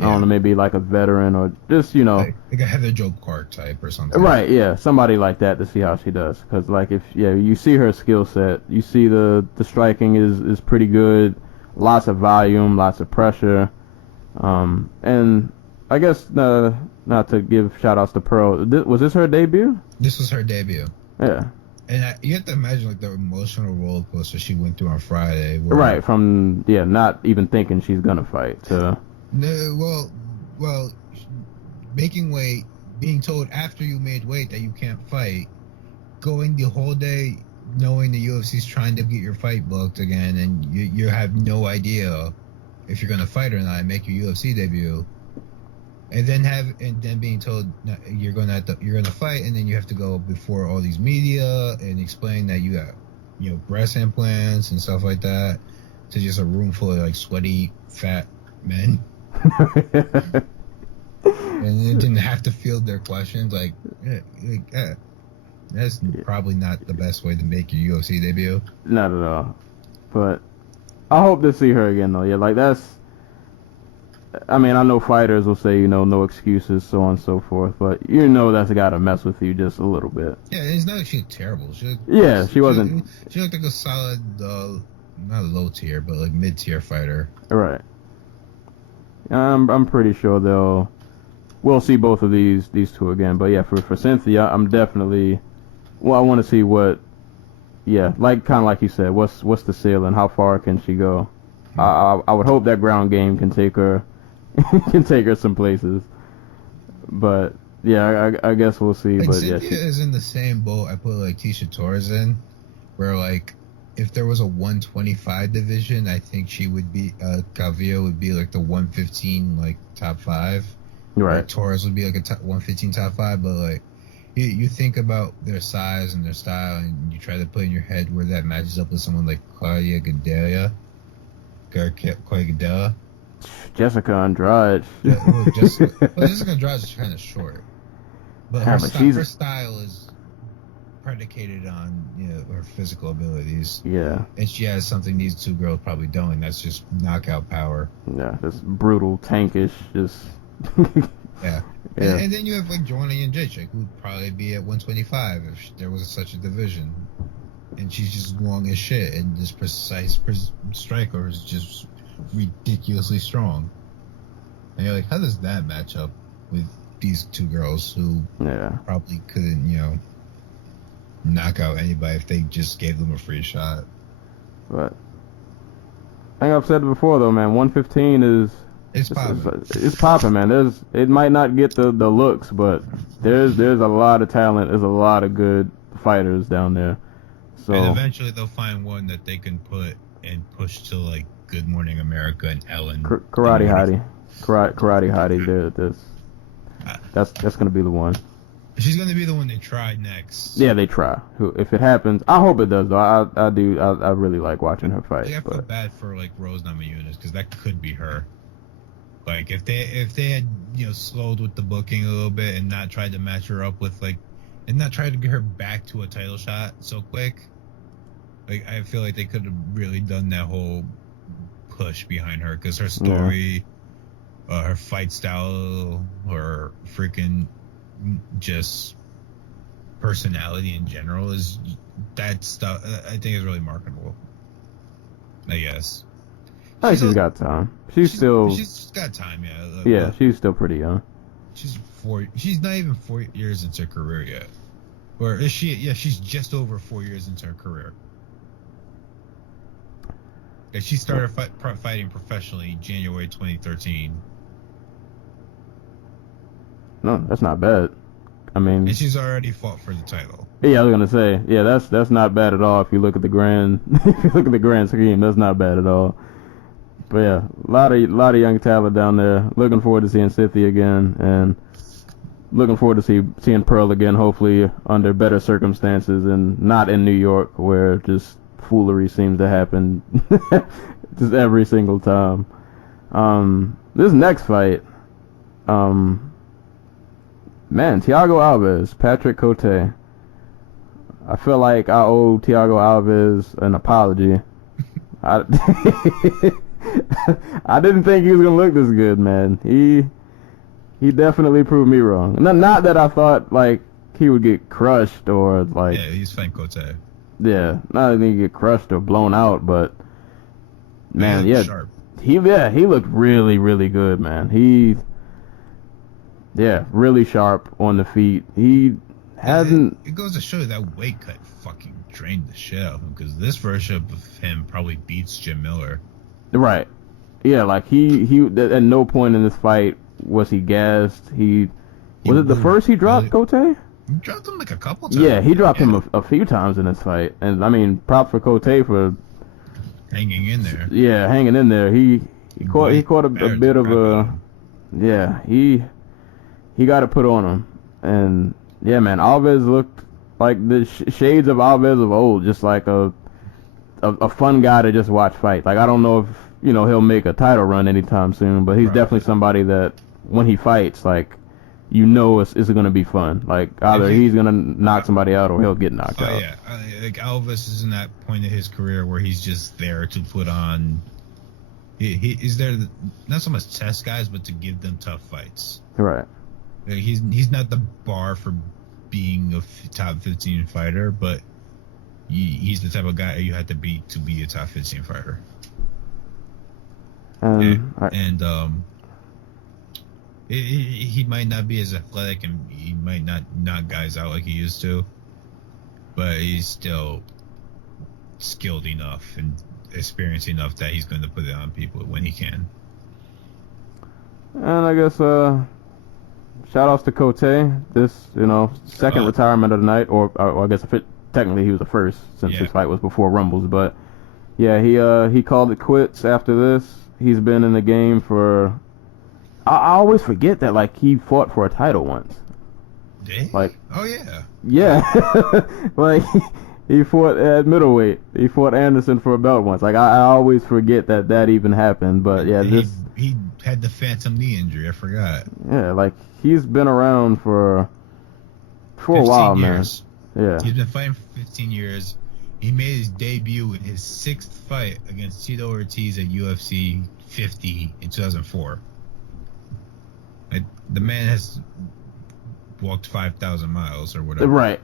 I don't know, maybe like a veteran or just, like a Heather Joe Clark type or something. Right, yeah, somebody like that to see how she does. Because, like, if you see her skill set, you see the striking is pretty good, lots of volume, lots of pressure, and I guess not to give shout outs to Pearl. Was this her debut? This was her debut. Yeah. And you have to imagine like the emotional roller coaster she went through on Friday. Right, from not even thinking she's gonna fight to. No, well, making weight, being told after you made weight that you can't fight, going the whole day knowing the UFC's trying to get your fight booked again, and you have no idea if you're gonna fight or not, and make your UFC debut, and then being told you're gonna fight, and then you have to go before all these media and explain that breast implants and stuff like that to just a room full of like sweaty, fat men. And it didn't have to field their questions. That's probably not the best way to make your UFC debut. Not at all. But I hope to see her again, though. Yeah, like that's. I mean, I know fighters will say, no excuses, so on and so forth, but that's got to mess with you just a little bit. Yeah, it's not like she's terrible. She wasn't. She looked like a solid, not low tier, but like mid tier fighter. Right. I'm pretty sure we'll see both of these two again. But yeah, for Cynthia, I'm definitely. Well, I want to see what. Yeah, kind of like you said, what's the ceiling? How far can she go? I would hope that ground game can take her. Can take her some places, but yeah, I guess we'll see. Like, but Cynthia is in the same boat I put like Tisha Torres in, where like if there was a 125 division, I think she would be Calvillo would be like the 115 like top 5. Right. Like, Torres would be like a 115 top 5, but like you think about their size and their style, and you try to put in your head where that matches up with someone like Claudia Gadelha. Jessica Andrade. Jessica Andrade is kind of short, but her style is predicated on her physical abilities. Yeah, and she has something these two girls probably don't. That's just knockout power. Yeah, just brutal, tankish, just. Yeah. Yeah. And then you have like Joanna Jędrzejczyk, who'd probably be at 125 if there was such a division. And she's just long as shit, and this precise striker is just ridiculously strong. And you're like, how does that match up with these two girls who probably couldn't, knock out anybody if they just gave them a free shot? But I think I've said it before, though, man. 115 is it's popping. It's popping, man. It might not get the looks, but there's a lot of talent. There's a lot of good fighters down there. So, and eventually they'll find one that they can put and push to like Good Morning America and Ellen. Karate Hottie. That's gonna be the one. She's gonna be the one they try next. Yeah, they try. If it happens, I hope it does. Though I do. I really like watching her fight. I feel bad for like Rose Namajunas because that could be her. Like if they had slowed with the booking a little bit and not tried to match her up with and not tried to get her back to a title shot so quick. Like I feel like they could have really done that whole push behind her because her story, her fight style, her freaking just personality in general is that stuff. I think is really marketable. I guess. I think she's got time. She's got time, yeah. Yeah, she's still pretty young. She's not even 4 years into her career yet. Or is she? Yeah, she's just over 4 years into her career. Yeah, she started fighting professionally January 2013. No, that's not bad. I mean, and she's already fought for the title. Yeah, I was gonna say, yeah, that's not bad at all. If you look at the grand scheme, that's not bad at all. But yeah, a lot of young talent down there. Looking forward to seeing Cynthia again, and looking forward to seeing Pearl again. Hopefully under better circumstances and not in New York where just foolery seems to happen just every single time. This next fight, man, Thiago Alves, Patrick Cote. I feel like I owe Thiago Alves an apology. I didn't think he was gonna look this good, man. He definitely proved me wrong. Not that I thought like he would get crushed or like. Yeah, he's Frank Cote. Yeah, not that he get crushed or blown out, but man, sharp. He looked really, really good, man. Really sharp on the feet. He hasn't. It goes to show you that weight cut fucking drained the shit out of him because this version of him probably beats Jim Miller. Right. Yeah, like he at no point in this fight was he gassed. Was it the first he dropped Cote? He dropped him like a couple times. Yeah, he dropped him a few times in this fight, and I mean, props for Cote for hanging in there. Yeah, hanging in there. He caught a bit of a. Yeah, he got it put on him, and yeah, man, Alves looked like the shades of Alves of old, just like a a fun guy to just watch fight. Like I don't know if he'll make a title run anytime soon, but he's definitely somebody that when he fights, like it's going to be fun. Like either he's going to knock somebody out or he'll get knocked out. Oh yeah, like Elvis is in that point of his career where he's just there to put on. He is there not so much test guys, but to give them tough fights. Right. Like, he's not the bar for being a top 15 fighter, but he's the type of guy you have to beat to be a top 15 fighter. He might not be as athletic and he might not knock guys out like he used to, but he's still skilled enough and experienced enough that he's going to put it on people when he can. And I guess shout outs to Cote. This second retirement of the night, or I guess technically he was the first since his fight was before Rumbles, but yeah, he called it quits after this. He's been in the game for. I always forget that like he fought for a title once. Did? Like. Oh yeah. Yeah. Like he fought at middleweight. He fought Anderson for a belt once. Like I always forget that even happened. But yeah, he had the phantom knee injury. I forgot. Yeah, like he's been around for a while, years. Man. Yeah. He's been fighting for 15 years. He made his debut in his 6th fight against Tito Ortiz at UFC 50 in 2004. The man has walked 5,000 miles or whatever. Right.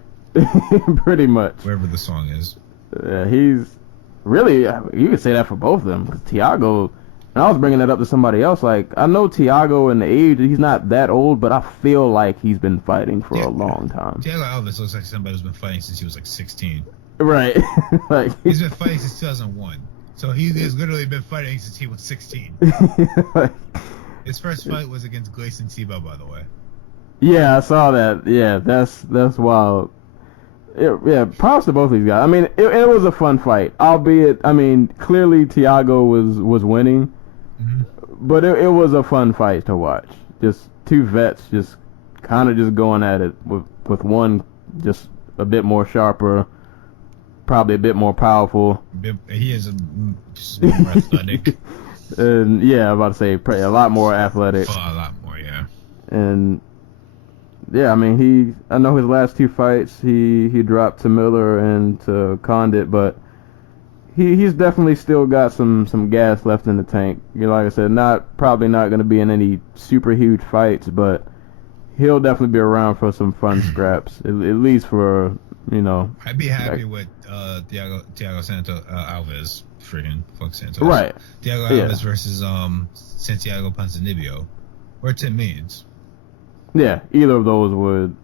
Pretty much. Wherever the song is. Yeah, he's really, you could say that for both of them. Because Thiago, and I was bringing that up to somebody else, like, I know Thiago in the age, he's not that old, but I feel like he's been fighting for a long time. Thiago Alves looks like somebody who's been fighting since he was like 16. Right. Like he's been fighting since 2001. So he has literally been fighting since he was 16. Like, his first fight was against Gleison Tebow, by the way. Yeah, I saw that. Yeah, that's wild. Yeah, props to both these guys. I mean, it was a fun fight, albeit, I mean, clearly Thiago was winning, but it was a fun fight to watch. Just two vets just kind of just going at it with one just a bit more sharper, probably a bit more powerful. He is just more athletic. And yeah, I'm about to say a lot more athletic. Oh, a lot more, yeah. And yeah, I mean, I know his last 2 fights, he dropped to Miller and to Condit, but he's definitely still got some gas left in the tank. Like I said, probably not going to be in any super huge fights, but he'll definitely be around for some fun scraps, at least for, I'd be happy with Thiago Santos, Alves, freaking fuck Santos. Right. Thiago Alves versus Santiago Ponzinibbio, or Tim Means. Yeah, either of those would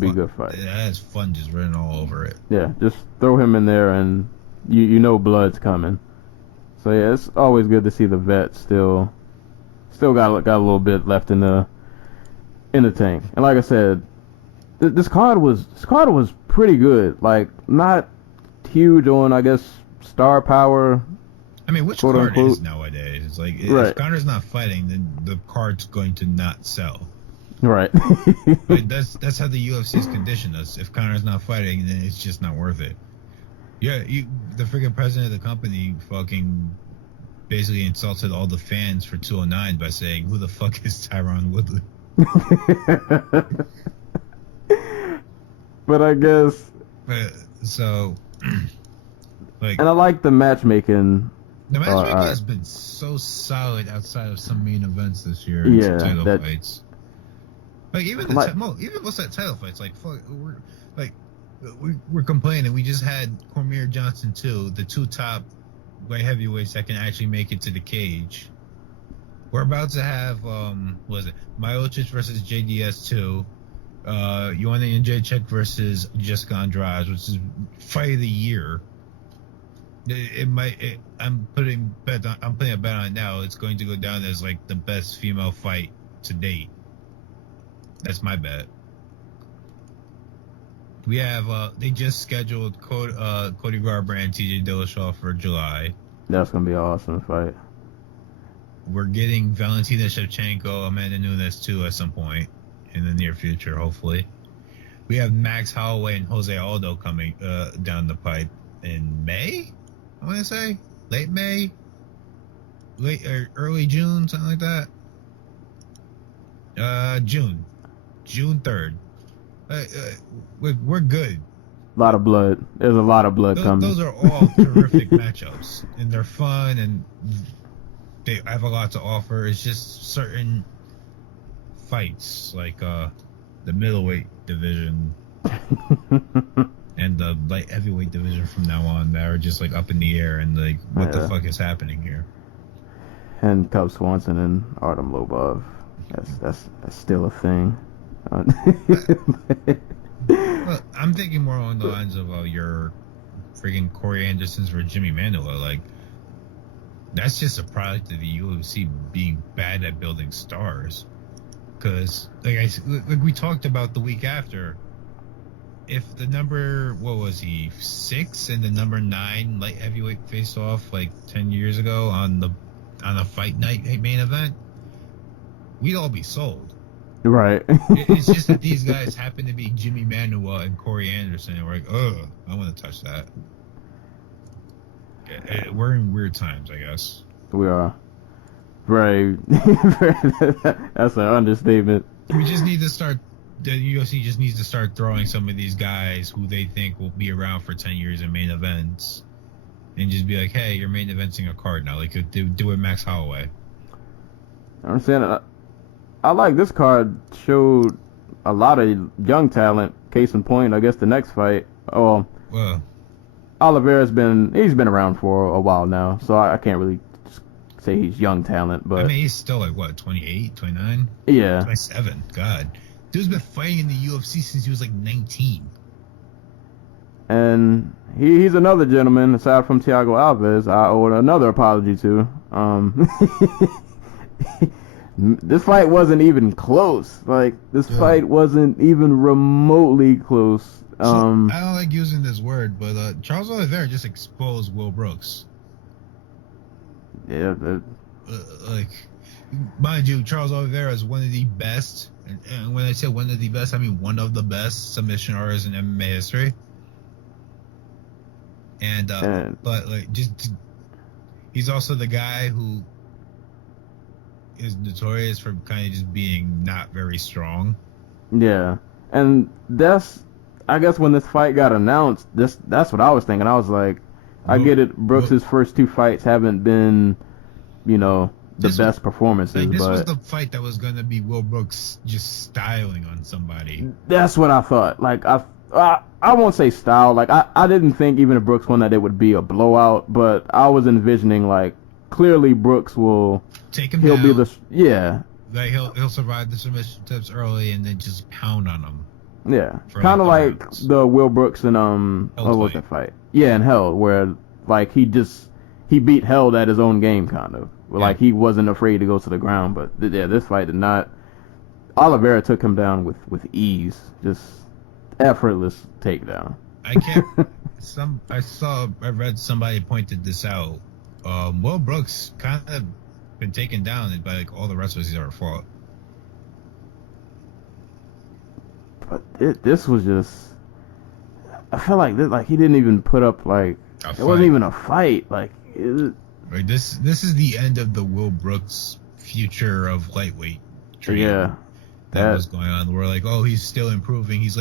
be good fights. That has fun just written all over it. Yeah, just throw him in there and you know blood's coming. So yeah, it's always good to see the vets still got a little bit left in the tank. And like I said, this card was pretty good. Like not huge on, I guess, star power. I mean, which quote card unquote. is nowadays? It's like right. If Connor's not fighting, then the card's going to not sell. Right. But that's how the UFC has conditioned us. If Connor's not fighting, then it's just not worth it. Yeah, the freaking president of the company fucking basically insulted all the fans for 209 by saying, "Who the fuck is Tyron Woodley?" But I guess. Like, and I like the matchmaking. The matchmaking has been so solid outside of some main events this year. Yeah, some title fights. Like even most of the title fights, like fuck, we're complaining. We just had Cormier Johnson 2, the 2 top light heavyweights that can actually make it to the cage. We're about to have Miocic versus JDS 2, Joanna Jędrzejczyk versus Jessica Andrade, which is fight of the year. I'm putting a bet on it now. It's going to go down as like the best female fight to date. That's my bet. We have they just scheduled Cody Garbrandt and TJ Dillashaw for July. That's gonna be an awesome fight. We're getting Valentina Shevchenko, Amanda Nunes too at some point in the near future, hopefully. We have Max Holloway and Jose Aldo coming down the pipe in May. I want to say late May, late or early June, something like that. June 3rd. We're good. A lot of blood. There's a lot of blood coming. Those are all terrific matchups, and they're fun, and they have a lot to offer. It's just certain fights, like the middleweight division and the light heavyweight division from now on, that are just like up in the air, and like, what the fuck is happening here? And Cub Swanson and Artem Lobov. That's still a thing. Well, I'm thinking more along the lines of your freaking Corey Anderson's for Jimmy Manuwa. Like, that's just a product of the UFC being bad at building stars. Because, like we talked about the week after, if the number, what was he, 6 and the number 9 light heavyweight faced off like 10 years ago on a fight night main event, we'd all be sold. Right. It's just that these guys happen to be Jimmy Manuwa and Corey Anderson, and we're like, ugh, I want to touch that. Yeah, we're in weird times, I guess. We are. Very. That's an understatement. We just need to start. The UFC just needs to start throwing some of these guys who they think will be around for 10 years in main events, and just be like, hey, you're main eventing a card now. Like, do it Max Holloway. I understand. I like this card. Showed a lot of young talent. Case in point, I guess the next fight. Oh, well, Oliveira's been around for a while now, so I can't really say he's young talent. But I mean, he's still like what, 28, 29? Yeah, 27. God, dude's been fighting in the UFC since he was like 19. And he's another gentleman aside from Thiago Alves I owe another apology to. This fight wasn't even close. Like, this fight wasn't even remotely close. I don't like using this word, but Charles Oliveira just exposed Will Brooks. Yeah. Like, mind you, Charles Oliveira is one of the best, and when I say one of the best, I mean one of the best submission artists in MMA history. And but like, he's also the guy who is notorious for kind of just being not very strong. Yeah, and I guess when this fight got announced, that's what I was thinking. I was like, I get it. Brooks's first 2 fights haven't been, the best performances. Like, this but was the fight that was going to be Will Brooks just styling on somebody. That's what I thought. Like, I won't say style. Like, I didn't think even if Brooks won that it would be a blowout, but I was envisioning, like, clearly Brooks will take him he'll down. Be the yeah. Like, he'll survive the submission tips early and then just pound on him. Yeah, kind of like the Will Brooks and what was that fight? Yeah, in Hell, where like he beat Held at his own game, kind of. Like, he wasn't afraid to go to the ground. But yeah, this fight did not. Oliveira took him down with ease, just effortless takedown. I read somebody pointed this out. Will Brooks kind of been taken down by like all the wrestlers he's ever fought. But this was just. I felt like he didn't even put up like it wasn't even a fight. Like right, this is the end of the Will Brooks future of lightweight training. Yeah, that was going on. We're like, oh, he's still improving. He's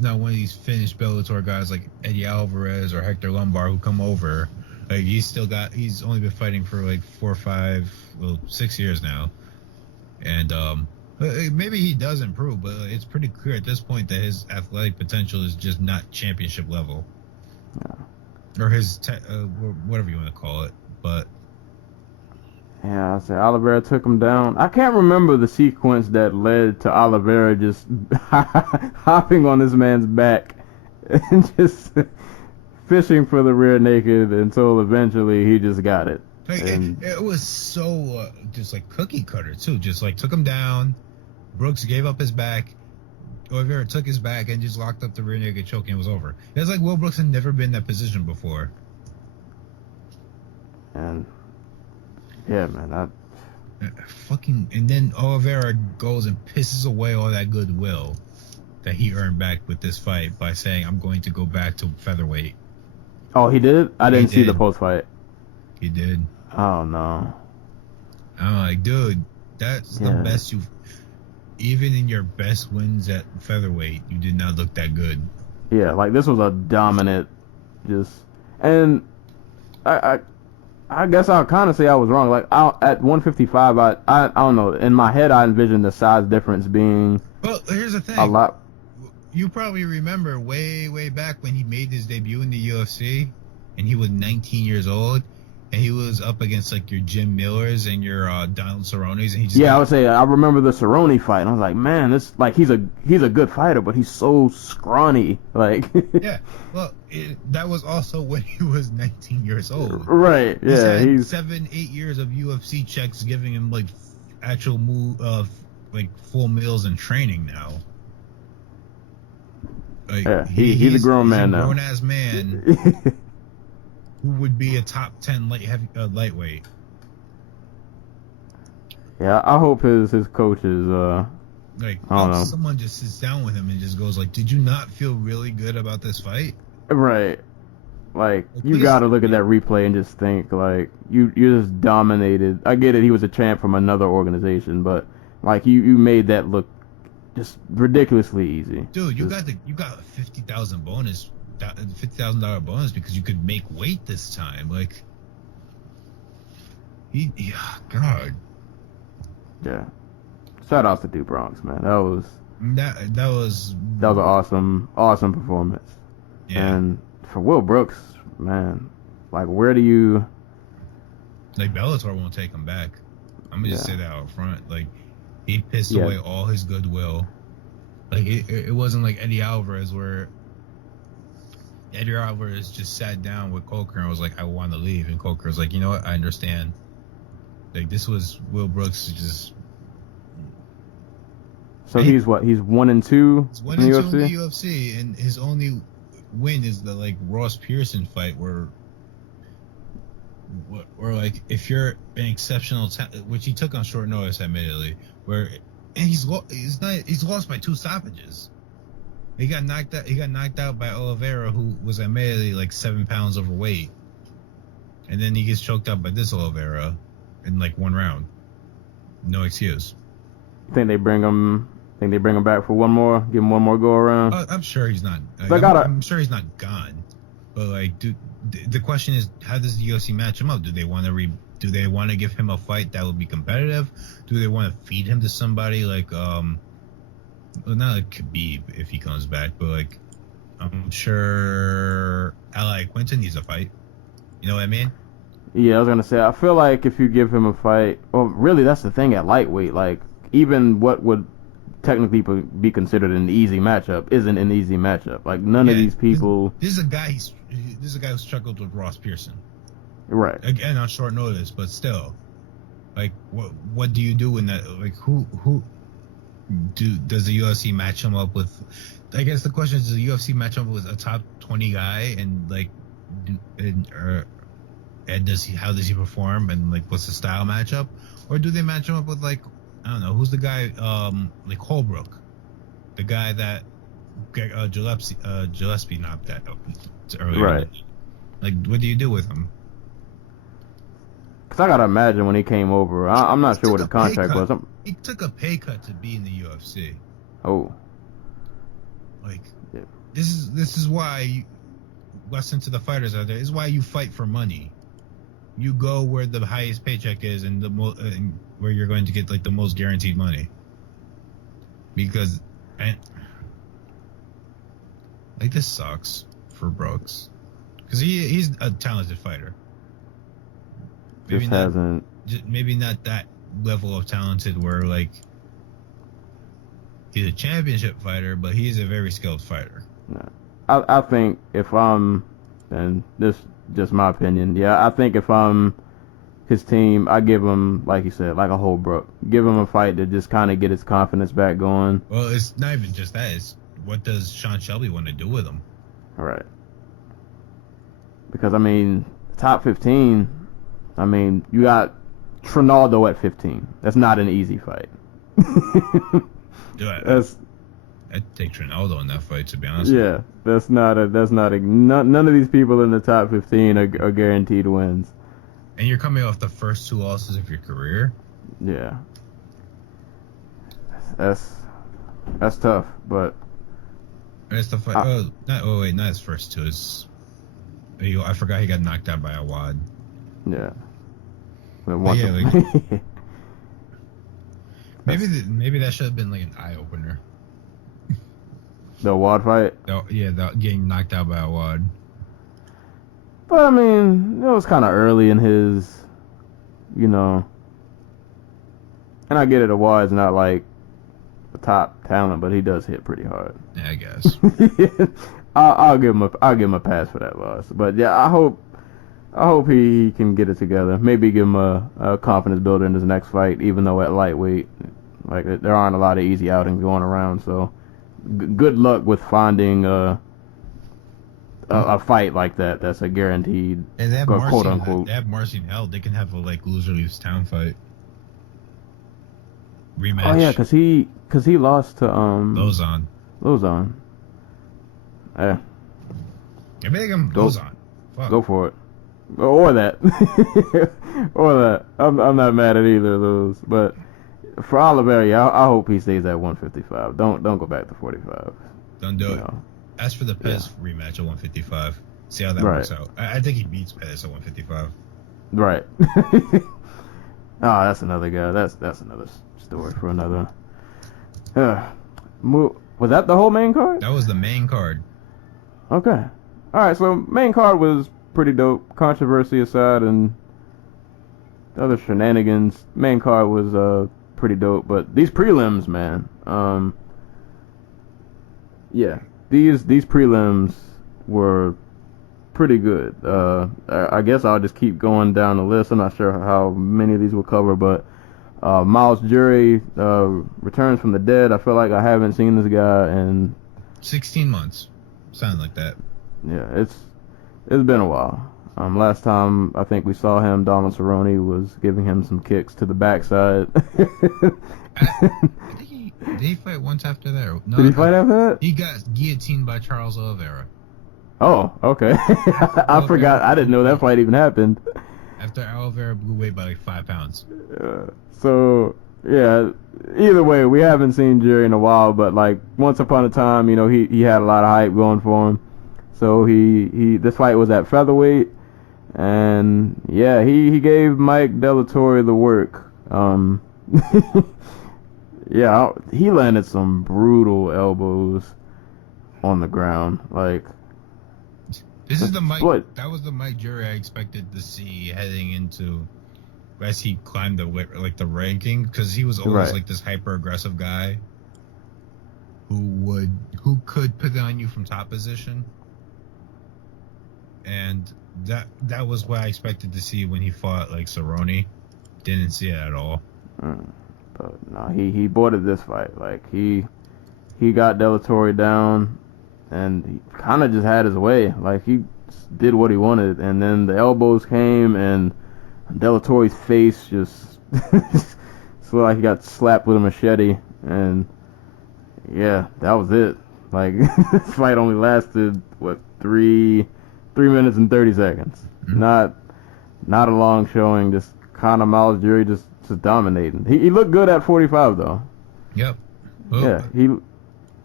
not one of these finished Bellator guys like Eddie Alvarez or Hector Lombard who come over. Like, he's only been fighting for like 6 years now, and maybe he does improve, but it's pretty clear at this point that his athletic potential is just not championship level, or his whatever you want to call it. But yeah, I say Oliveira took him down. I can't remember the sequence that led to Oliveira just hopping on this man's back and just fishing for the rear naked until eventually he just got it. Like, it was so just like cookie cutter too. Just like took him down. Brooks gave up his back. Oliveira took his back and just locked up the rear naked choke, and it was over. It's like Will Brooks had never been in that position before. And yeah, man, and then Oliveira goes and pisses away all that goodwill that he earned back with this fight by saying, "I'm going to go back to featherweight." Oh, he did? I didn't see the did. post fight. He did. Oh no. I'm like, dude, that's the Yeah. best you've. Even in your best wins at featherweight, you did not look that good. Yeah, like this was a dominant, and I guess I'll kind of say I was wrong. Like at 155, I don't know. In my head, I envisioned the size difference being Well, here's the thing. a lot. You probably remember way back when he made his debut in the UFC, and he was 19 years old, and he was up against like your Jim Millers and your Donald Cerrone's, and he just Yeah, I would say I remember the Cerrone fight, and I was like, man, this like he's a good fighter, but he's so scrawny. Like, yeah. Well, that was also when he was 19 years old. right? Yeah, He's had 7-8 years of UFC checks, giving him like actual like full meals and training now. Like, yeah, he's a grown man now. Grown ass man who would be a top 10 lightweight. Yeah, I hope his coach is Like, I don't know. someone just sits down with him and just goes like, "Did you not feel really good about this fight?" right. Like you please- gotta look at that replay and just think like you just dominated. I get it, he was a champ from another organization, but like you made that look just ridiculously easy. Dude, you Just- got a $50,000 bonus, $50,000 bonus because you could make weight this time. Like, God, Yeah. Shout outs to Duke Bronx, man. That was that was an awesome performance. yeah. And for Will Brooks, man, like where do you Like Bellator won't take him back. I'm gonna just Yeah. say that out front. Like he pissed Yeah. away all his goodwill. Like it wasn't like Eddie Alvarez where Eddie Alvarez just sat down with Coker and was like, "I want to leave," and Coker was like, "You know what? I understand." Like this was Will Brooks just. so he's 1-2 He's in 1 the and 2 UFC? in the UFC, and his only win is the like Ross Pearson fight where like if you're an exceptional which he took on short notice, admittedly, and he's lost by 2 stoppages. He got knocked out by Oliveira, who was admittedly like 7 pounds overweight, and then he gets choked out by this Oliveira in like 1 round. No excuse. Think they bring him back for one more, give him one more go around. I'm sure he's not. I'm sure he's not gone. But like, the question is, how does the UFC match him up? Do they want to give him a fight that would be competitive? Do they want to feed him to somebody like well, not like Khabib if he comes back, but like I'm sure Ally Quinton needs a fight. You know what I mean? Yeah, I was gonna say I feel like if you give him a fight, well, really that's the thing at lightweight. Like even what would technically be considered an easy matchup isn't an easy matchup. Like none of these people. This is a guy who struggled with Ross Pearson. Right. Again on short notice, but still, like what do you do in that? Like who does the UFC match him up with? I guess the question is, does the UFC match him up with a top 20 guy, and like, and how does he perform, and like what's the style matchup, or do they match him up with like, I don't know, who's the guy like Holbrook, the guy that Gillespie knocked out earlier. Right. Like, what do you do with him? Cause I gotta imagine when he came over, I'm not sure what his contract was. He took a pay cut to be in the UFC. Oh. Like, Yeah. this is why lesson to the fighters out there is why you fight for money. You go where the highest paycheck is and and where you're going to get like the most guaranteed money. Because like this sucks for Brooks, because he's a talented fighter. Just hasn't. Maybe not that level of talented where like he's a championship fighter, but he's a very skilled fighter. I think if I'm, and this just my opinion, yeah, I think if I'm his team, I give him, like you said, like a Holbrook, give him a fight to just kind of get his confidence back going. Well, it's not even just that. It's what does Sean Shelby want to do with him? All right. Because I mean, top 15. I mean, you got Trinaldo at 15. That's not an easy fight. Yeah, That's I'd take Trinaldo in that fight, to be honest. Yeah, none of these people in the top 15 are guaranteed wins. And you're coming off the first 2 losses of your career. Yeah, that's tough, but it's the fight. Not his first 2. I forgot he got knocked out by a wad. Yeah. Maybe that should have been like an eye opener. The wad fight. Oh yeah, getting knocked out by a wad. But I mean, it was kind of early in his, and I get it. A wad's not like a top talent, but he does hit pretty hard. Yeah, I guess. I'll give him a pass for that loss. But yeah, I hope he can get it together. Maybe give him a confidence builder in his next fight, even though at lightweight, like there aren't a lot of easy outings going around. So good luck with finding a fight like that. That's a guaranteed, and they have quote unquote. They have Marcy in hell. They can have a loser leaves town fight rematch. Oh yeah, because he lost to Lozon. Yeah. Maybe they can Lozon. Fuck. Go for it. Or that. Or that. I'm not mad at either of those. But for Oliveira, I hope he stays at 155. Don't go back to 45. Don't do it. As for the Pez rematch at 155, see how that works out. I think he beats Pez at 155. Right. That's another guy. That's another story for another. Was that the whole main card? That was the main card. Okay. All right. So main card was pretty dope. Controversy aside and other shenanigans, main card was pretty dope. But these prelims, man. Yeah. These prelims were pretty good. I guess I'll just keep going down the list. I'm not sure how many of these we'll cover, but Miles Jury returns from the dead. I feel like I haven't seen this guy in 16 months. Sound like that. Yeah, it's been a while. Last time I think we saw him, Donald Cerrone was giving him some kicks to the backside. Did he fight once after that? No, Did he fight after that? He got guillotined by Charles Oliveira. Oh, okay. I forgot. I didn't know that fight even happened. After Oliveira blew weight by like 5 pounds. So, yeah, either way, we haven't seen Jerry in a while, but like once upon a time, he had a lot of hype going for him. So this fight was at featherweight, and yeah, he gave Mike Delatorre the work. Yeah, he landed some brutal elbows on the ground. Like, this is the Mike. That was the Mike Jury I expected to see heading into as he climbed the ranking, because he was always like this hyper aggressive guy who could put it on you from top position, and that was what I expected to see when he fought like Cerrone. Didn't see it at all. But no, he boarded this fight. Like he got Delatorre down, and he kind of just had his way. Like he did what he wanted, and then the elbows came, and Delatorre's face just so like he got slapped with a machete, and yeah, that was it. Like this fight only lasted 3 minutes and 30 seconds. Mm-hmm. Not a long showing. Just kind of Miles Jury just dominating. He looked good at 45 though. Yep. Well, yeah.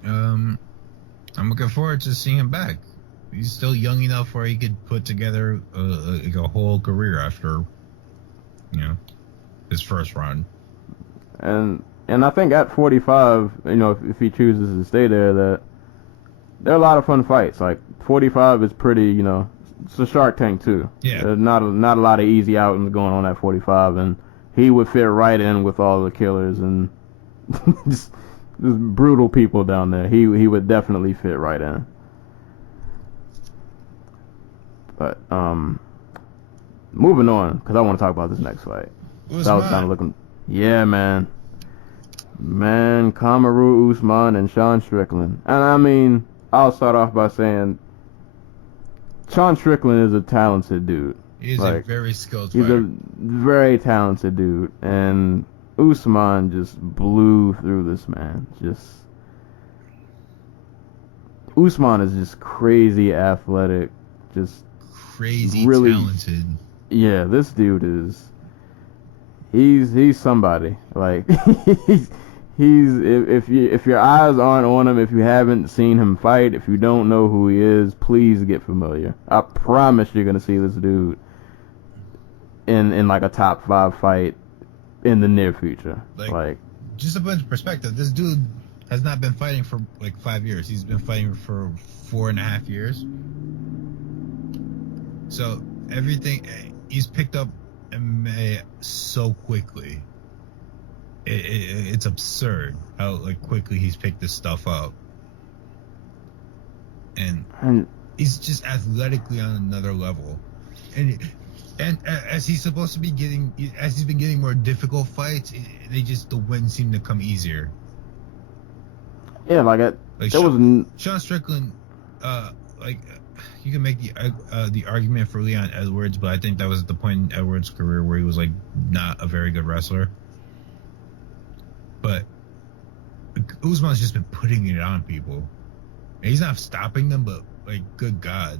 I'm looking forward to seeing him back. He's still young enough where he could put together a whole career after, his first run. And I think at 45, if he chooses to stay there, that there are a lot of fun fights. Like 45 is pretty, it's a Shark Tank too. Yeah. There's not a lot of easy outings going on at 45, and he would fit right in with all the killers and just brutal people down there. He would definitely fit right in. But moving on, because I want to talk about this next fight. I was kind of looking. Yeah, man, Kamaru Usman and Sean Strickland. And I mean, I'll start off by saying Sean Strickland is a talented dude. He's a very skilled fighter. He's a very talented dude, and Usman just blew through this man. Usman is just crazy athletic, just Crazy really talented. Yeah, this dude is. He's somebody. Like he's if your eyes aren't on him, if you haven't seen him fight, if you don't know who he is, please get familiar. I promise you're gonna see this dude in like a top 5 fight in the near future. Like just a bunch of perspective. This dude has not been fighting for like 5 years. He's been fighting for 4.5 years. So everything he's picked up MMA so quickly. It's absurd how like quickly he's picked this stuff up, and he's just athletically on another level, and as he's supposed to be getting, as he's been getting more difficult fights, the wins seem to come easier. Yeah, like Sean Strickland, you can make the argument for Leon Edwards, but I think that was the point in Edwards' career where he was like not a very good wrestler. But Usman's just been putting it on people. And he's not stopping them, but like, good God.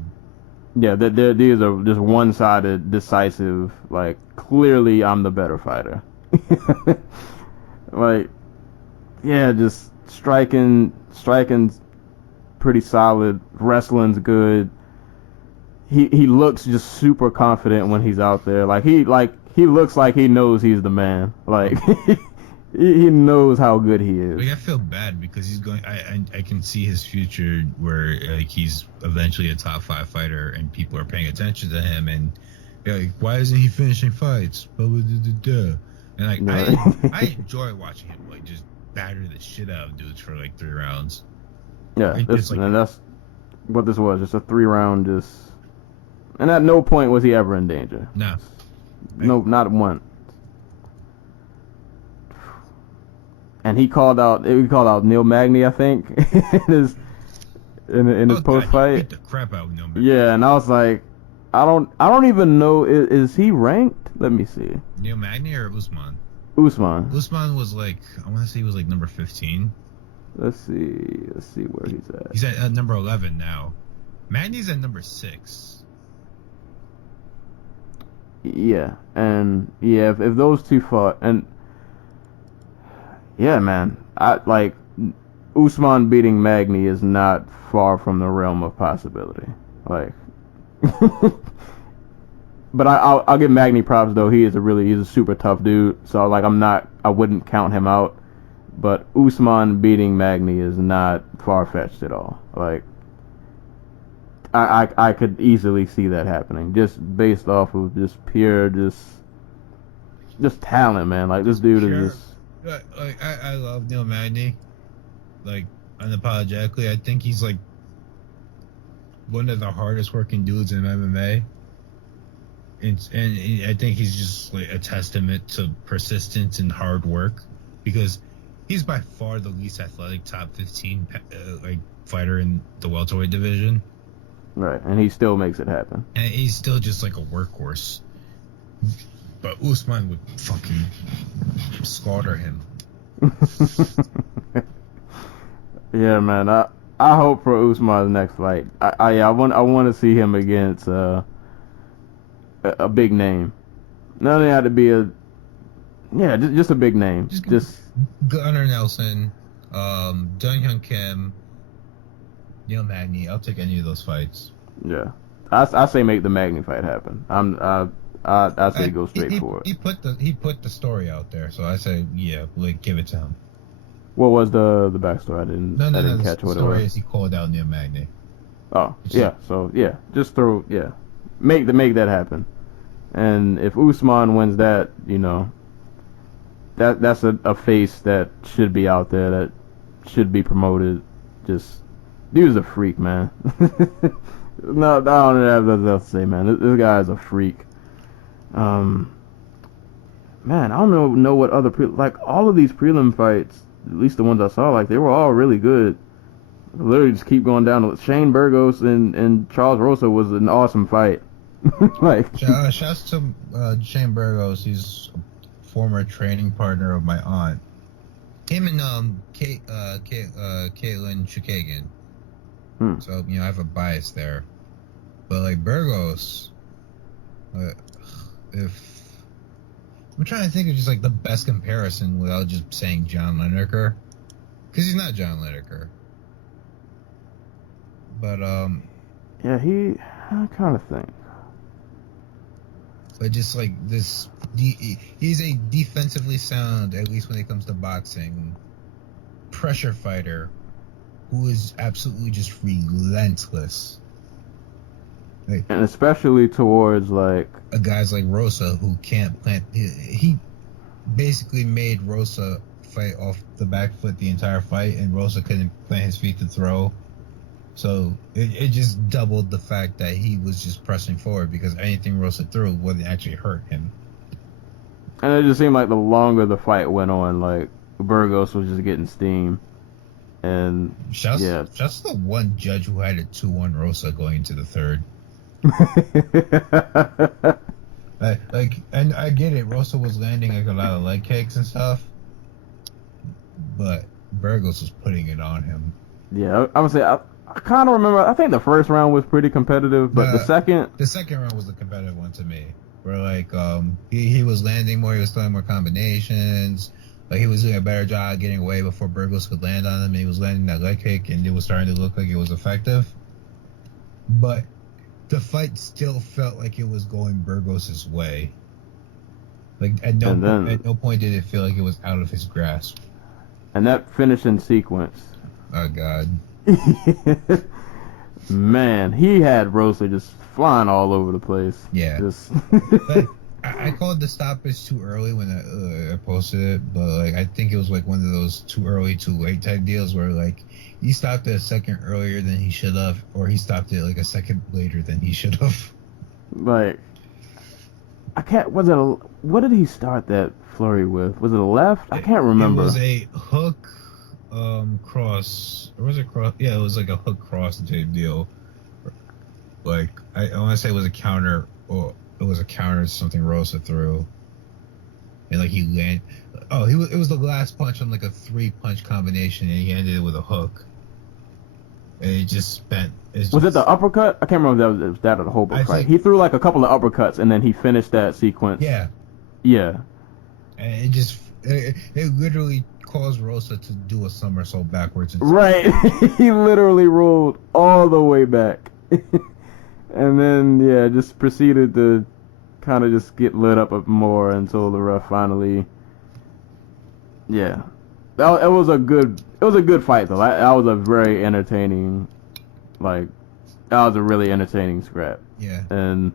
Yeah, these are just one-sided, decisive. Like, clearly, I'm the better fighter. Like, yeah, just striking, pretty solid. Wrestling's good. He looks just super confident when he's out there. He looks like he knows he's the man. Like. He knows how good he is. Like, I feel bad because he's going. I can see his future where like he's eventually a top 5 fighter and people are paying attention to him, and like, why isn't he finishing fights? And like I enjoy watching him like just batter the shit out of dudes for like 3 rounds. Yeah, and that's what this was. Just a 3-round, just, and at no point was he ever in danger. No, not once. And he called out Neil Magny, I think, in his post fight. Beat the crap out of Neil Magny. Yeah, and I was like, I don't even know, is he ranked? Let me see. Neil Magny or Usman? Usman. Usman was like, I want to say he was like number 15. Let's see where he's at. He's at number 11 now. Magny's at number 6. Yeah, and yeah, if those two fought, and yeah, man, Usman beating Magny is not far from the realm of possibility. Like, but I'll give Magny props though. He's a super tough dude. So like, I wouldn't count him out. But Usman beating Magny is not far fetched at all. Like, I could easily see that happening just based off of just pure just talent, man. Like, this dude is just. Like, I love Neil Magny, like, unapologetically. I think he's like one of the hardest working dudes in MMA, and I think he's just like a testament to persistence and hard work, because he's by far the least athletic top 15 like fighter in the welterweight division. Right, and he still makes it happen. And he's still just like a workhorse. But Usman would fucking slaughter him. Yeah, man. I hope for Usman's next fight. I want to see him against a big name. Not only had to be just a big name. Just Gunnar Nelson, Jung Hyun Kim, Neil Magny. I'll take any of those fights. Yeah, I say make the Magny fight happen. I say go straight for it. He put the story out there, so I say like give it to him. What was the backstory? I didn't catch what it was. The story is he called out Neil Magny. Oh, yeah. So yeah, just make that happen. And if Usman wins that, that's a face that should be out there, that should be promoted. Just, dude's a freak, man. No, I don't have nothing else to say, man. This guy is a freak. Man, I don't know what other all of these prelim fights, at least the ones I saw, like, they were all really good. Literally just keep going down. Shane Burgos and Charles Rosa was an awesome fight. Like, shouts to Shane Burgos. He's a former training partner of my aunt. Him and Caitlin Chukagian. So I have a bias there. But like Burgos, if I'm trying to think of just like the best comparison without just saying John Lineker, because he's not John Lineker. But I'm trying to think. But just like this, he's a defensively sound, at least when it comes to boxing, pressure fighter who is absolutely just relentless. Like, and especially towards like guys like Rosa who can't plant. He basically made Rosa fight off the back foot the entire fight, and Rosa couldn't plant his feet to throw. So it just doubled the fact that he was just pressing forward because anything Rosa threw wouldn't actually hurt him. And it just seemed like the longer the fight went on, like Burgos was just getting steam. And just the one judge who had a 2-1 Rosa going into the third. And I get it. Rosa was landing like a lot of leg kicks and stuff, but Burgos was putting it on him. Yeah, I would say I kind of remember. I think the first round was pretty competitive, but the second round was the competitive one to me. Where like he was landing more, he was throwing more combinations. Like he was doing a better job getting away before Burgos could land on him, and he was landing that leg kick, and it was starting to look like it was effective. But the fight still felt like it was going Burgos' way. Like at no point did it feel like it was out of his grasp. And that finishing sequence. Oh God. Man, he had Rosa just flying all over the place. Yeah. I called the stoppage too early when I posted it, but like I think it was like one of those too early, too late type deals where like he stopped it a second earlier than he should have, or he stopped it like a second later than he should have. Like, what did he start that flurry with? Was it a left? I can't remember. It was a hook, cross, or was it cross? Yeah, it was like a hook cross type deal. Like I want to say it was a counter, or it was a counter to something Rosa threw, and like he landed. Oh, it was the last punch on like a 3-punch combination, and he ended it with a hook. And it just spent. Was it the uppercut? I can't remember if that was that or the whole fight. He threw like a couple of uppercuts, and then he finished that sequence. Yeah. Yeah. And it literally caused Rosa to do a somersault backwards. Right. He literally rolled all the way back. And then, just proceeded to kind of just get lit up more until the ref finally. Yeah, it was a good fight though. That was a very entertaining, that was a really entertaining scrap. Yeah. And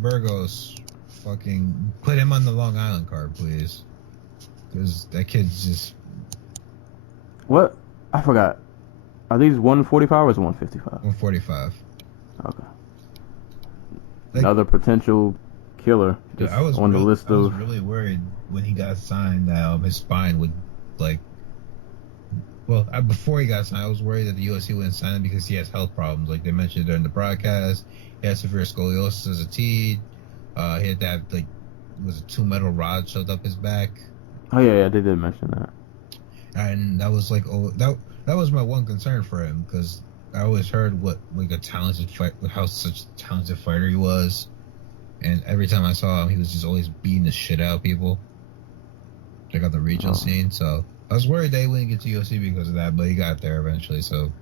Burgos, fucking put him on the Long Island card, please, because that kid's just. What? I forgot. Are these 145 or is it 155? 145. Okay. Another potential killer. I was really worried when he got signed that his spine would before he got signed, I was worried that the UFC wouldn't sign him because he has health problems. Like they mentioned during the broadcast, he had severe scoliosis as a teen. He had to have 2 metal rods shoved up his back. Oh yeah, they did mention that. And that was that was my one concern for him, because I always heard how such a talented fighter he was, and every time I saw him, he was just always beating the shit out of people, like on the regional scene. So I was worried they wouldn't get to UFC because of that, but he got there eventually. So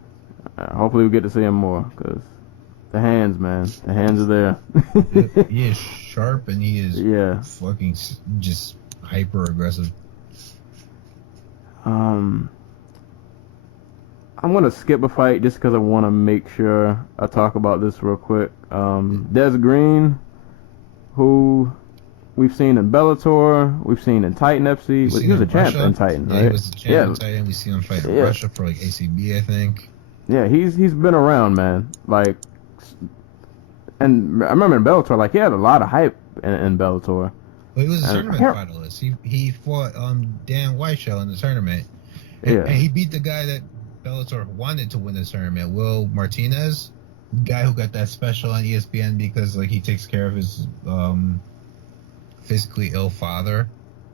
hopefully we get to see him more, because the hands are there. He is sharp, and he is fucking just hyper aggressive. I'm going to skip a fight just because I want to make sure I talk about this real quick. Des Green, who we've seen in Bellator, we've seen in Titan FC. He was a champ in Titan, right? He was a champ in Titan. We seen him fight in Russia for ACB, I think. Yeah, he's been around, man. And I remember in Bellator, he had a lot of hype in Bellator. Well, he was a tournament finalist. He fought Dan Weichel in the tournament. And he beat the guy that Bellator wanted to win the tournament, Will Martinez, guy who got that special on ESPN because he takes care of his physically ill father.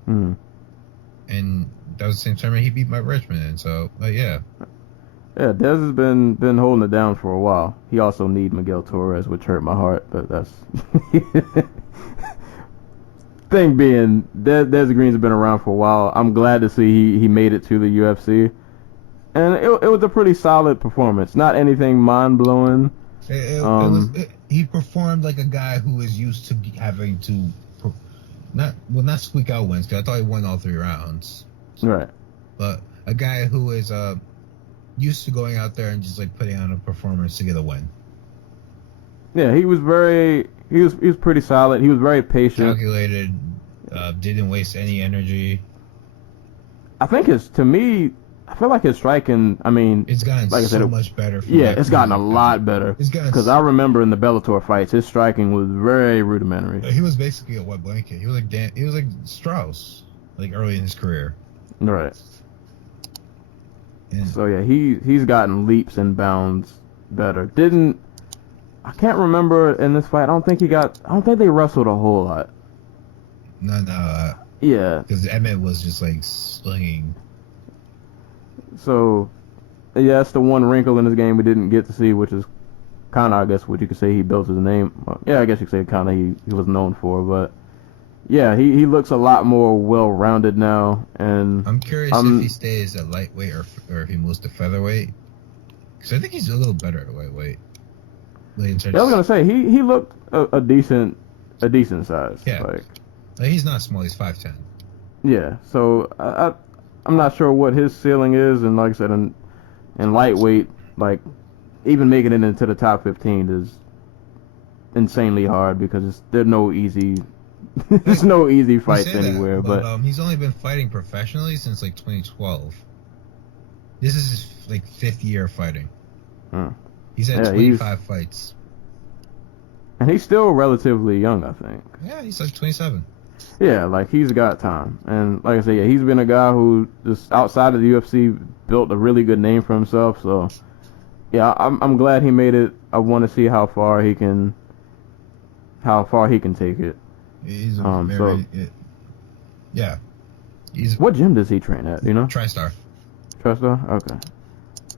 And that was the same tournament he beat Mike Richmond in. So yeah. Yeah, Dez has been holding it down for a while. He also need Miguel Torres, which hurt my heart, but that's thing being, Dez Green's been around for a while. I'm glad to see he made it to the UFC, and it was a pretty solid performance. Not anything mind blowing. He performed like a guy who is used to having to not squeak out wins, because I thought he won all 3 rounds. Right. But a guy who is used to going out there and just like putting on a performance to get a win. Yeah, he was pretty solid. He was very patient. Calculated, didn't waste any energy. I think I feel like his striking, I mean, it's gotten like I said, much better. It's gotten a lot better. Because I remember in the Bellator fights, his striking was very rudimentary. He was basically a wet blanket. He was like Strauss, like early in his career. Right. And So yeah, he's gotten leaps and bounds better. I can't remember in this fight. I don't think they wrestled a whole lot. no, Yeah. because Emmett was just like slinging. So yeah, that's the one wrinkle in this game we didn't get to see, which is kind of, I guess, what you could say he built his name. Yeah, I guess you could say kind of he was known for, but yeah, he looks a lot more well-rounded now, and I'm curious if he stays at lightweight or if he moves to featherweight. Because I think he's a little better at lightweight. I was gonna say he looked a decent size. Yeah. Like he's not small. He's 5'10". yeah. So I'm not sure what his ceiling is, and like I said, in lightweight, like even making it into the top 15 is insanely hard because there's no easy fights anywhere. But he's only been fighting professionally since like 2012. This is his like 5th year fighting. He's had 25 fights. And he's still relatively young, I think. Yeah, he's like 27. Yeah, like he's got time. And like I said, yeah, he's been a guy who just outside of the UFC built a really good name for himself. So yeah, I'm glad he made it. I want to see how far he can take it. He's yeah. What gym does he train at? You know? TriStar. TriStar? Okay.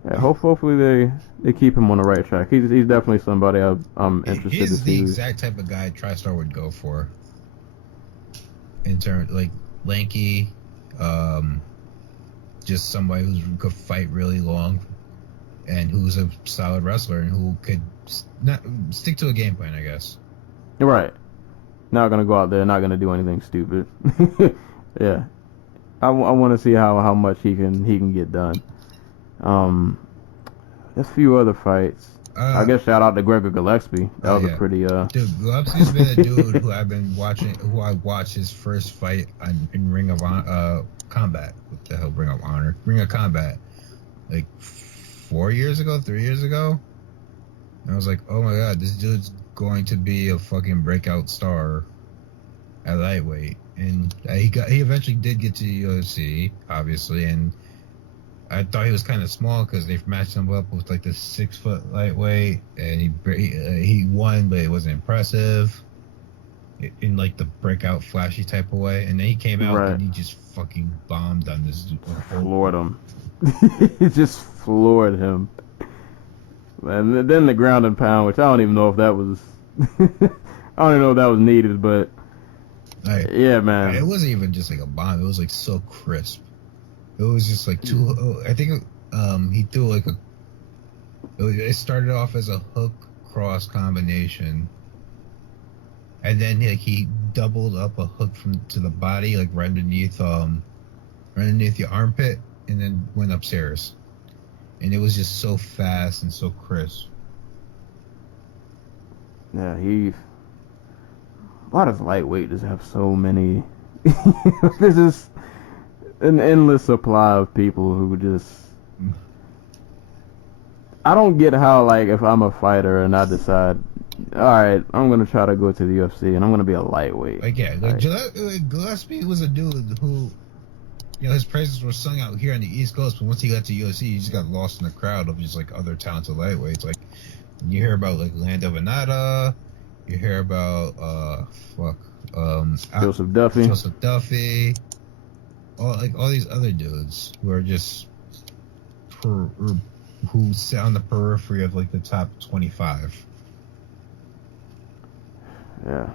Yeah, hopefully they keep him on the right track. He's definitely somebody I'm interested to see. He's the exact type of guy TriStar would go for. In terms like lanky, just somebody who could fight really long, and who's a solid wrestler and who could not stick to a game plan, I guess. Right. Not gonna go out there, not gonna do anything stupid. Yeah. I want to see how much he can get done. There's a few other fights. I guess shout out to Gregor Gillespie. That was a pretty Dude, Gillespie's been a dude who I've been watching. Who I watched his first fight in Ring of Combat. What the hell, Ring of Honor? Ring of Combat. Like 3 years ago. And I was like, oh my god, this dude's going to be a fucking breakout star at lightweight. And he eventually did get to the UFC, obviously, and I thought he was kind of small because they matched him up with like this 6-foot lightweight, and he won, but it wasn't impressive in like the breakout flashy type of way. And then he came out and he just fucking bombed on this dude. Floored him. He just floored him. And then the ground and pound, which I don't even know if that was I don't even know if that was needed, but yeah, man. It wasn't even just like a bomb. It was like so crisp. It was just like I think he threw like it started off as a hook cross combination, and then he doubled up a hook to the body, like right underneath your armpit, and then went upstairs. And it was just so fast and so crisp. Yeah, why does lightweight just have so many? This is an endless supply of people who just. I don't get how, like, if I'm a fighter and I decide, all right, I'm gonna try to go to the UFC and I'm gonna be a lightweight. Gillespie was a dude who, his praises were sung out here on the East Coast, but once he got to UFC, he just got lost in the crowd of just like other talented lightweights. Like you hear about like Lando Venata, you hear about Joseph Duffy, all these other dudes who are just who sit on the periphery of like the top 25. Yeah.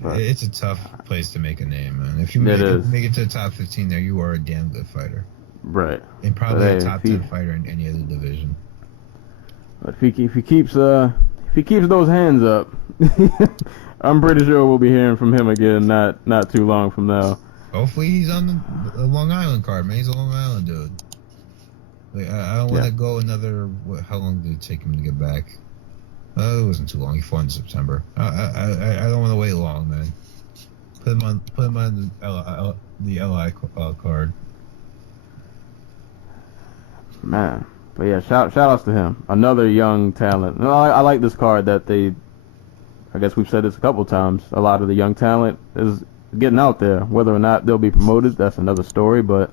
But It's a tough place to make a name, man. If you make it to the top 15 there, you are a damn good fighter. Right. And probably a top 10 fighter in any other division. But if he keeps those hands up, I'm pretty sure we'll be hearing from him again not too long from now. Hopefully he's on the Long Island card, man. He's a Long Island dude. Like, I don't want to go another. How long did it take him to get back? It wasn't too long. He fought in September. I don't want to wait long, man. Put him on the LI card. Man, but yeah, shout outs to him. Another young talent. No, I like this card that they. I guess we've said this a couple times. A lot of the young talent is getting out there. Whether or not they'll be promoted, that's another story. But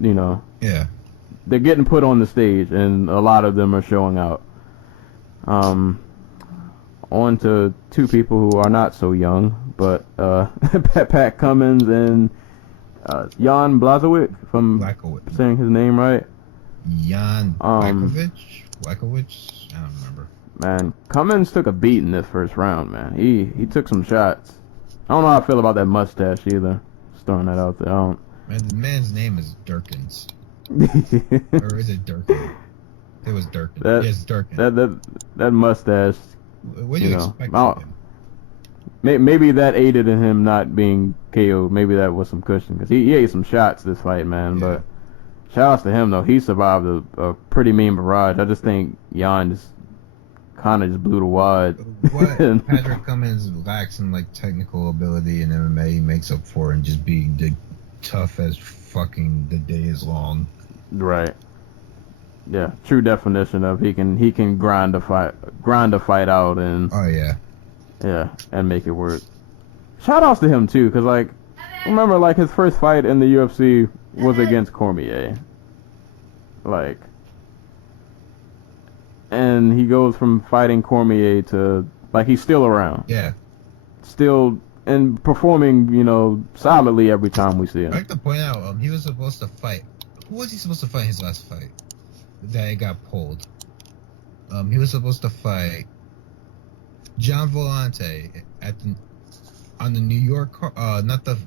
Yeah. They're getting put on the stage, and a lot of them are showing out. On to two people who are not so young, but Pat Cummins and Jan Blachowicz, if I'm saying his name right. Jan Blachowicz? I don't remember. Man, Cummins took a beat in this first round, man. He took some shots. I don't know how I feel about that mustache either. Just throwing that out there. Man, the man's name is Durkins. Or is it Durkin? It was Durkin. Yes, Durkin. That mustache. What do you expect from him? Maybe that aided in him not being KO'd. Maybe that was some cushion, because he ate some shots this fight, man. Yeah. But shout outs to him, though. He survived a pretty mean barrage. I just think Jan just kind of just blew the wad. What Patrick Cummins lacks in like technical ability in MMA, he makes up for in just being tough as fucking the day is long. Right. Yeah, true definition of he can grind a fight out and and make it work. Shout outs to him too, because like remember like his first fight in the UFC was against Cormier. Like, and he goes from fighting Cormier to like he's still around. Yeah. Still and performing, solidly every time we see him. I'd like to point out, he was supposed to fight. Who was he supposed to fight his last fight? That it got pulled. He was supposed to fight John Volante on the New York card, not the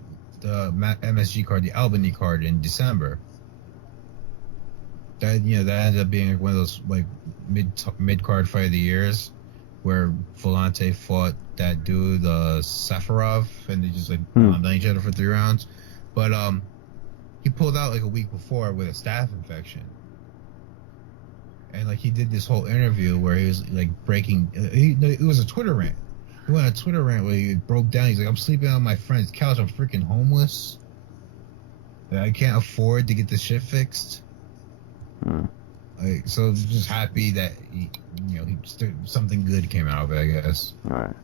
MSG card, the Albany card in December. That ended up being one of those like mid card fight of the years, where Volante fought that dude Safarov, and they just bombed on each other for 3 rounds. But he pulled out like a week before with a staph infection. And like he did this whole interview where he was like breaking. It was a Twitter rant. He went on a Twitter rant where he broke down. He's like, "I'm sleeping on my friend's couch. I'm freaking homeless. I can't afford to get this shit fixed." Like, so just happy that something good came out of it, I guess. All right,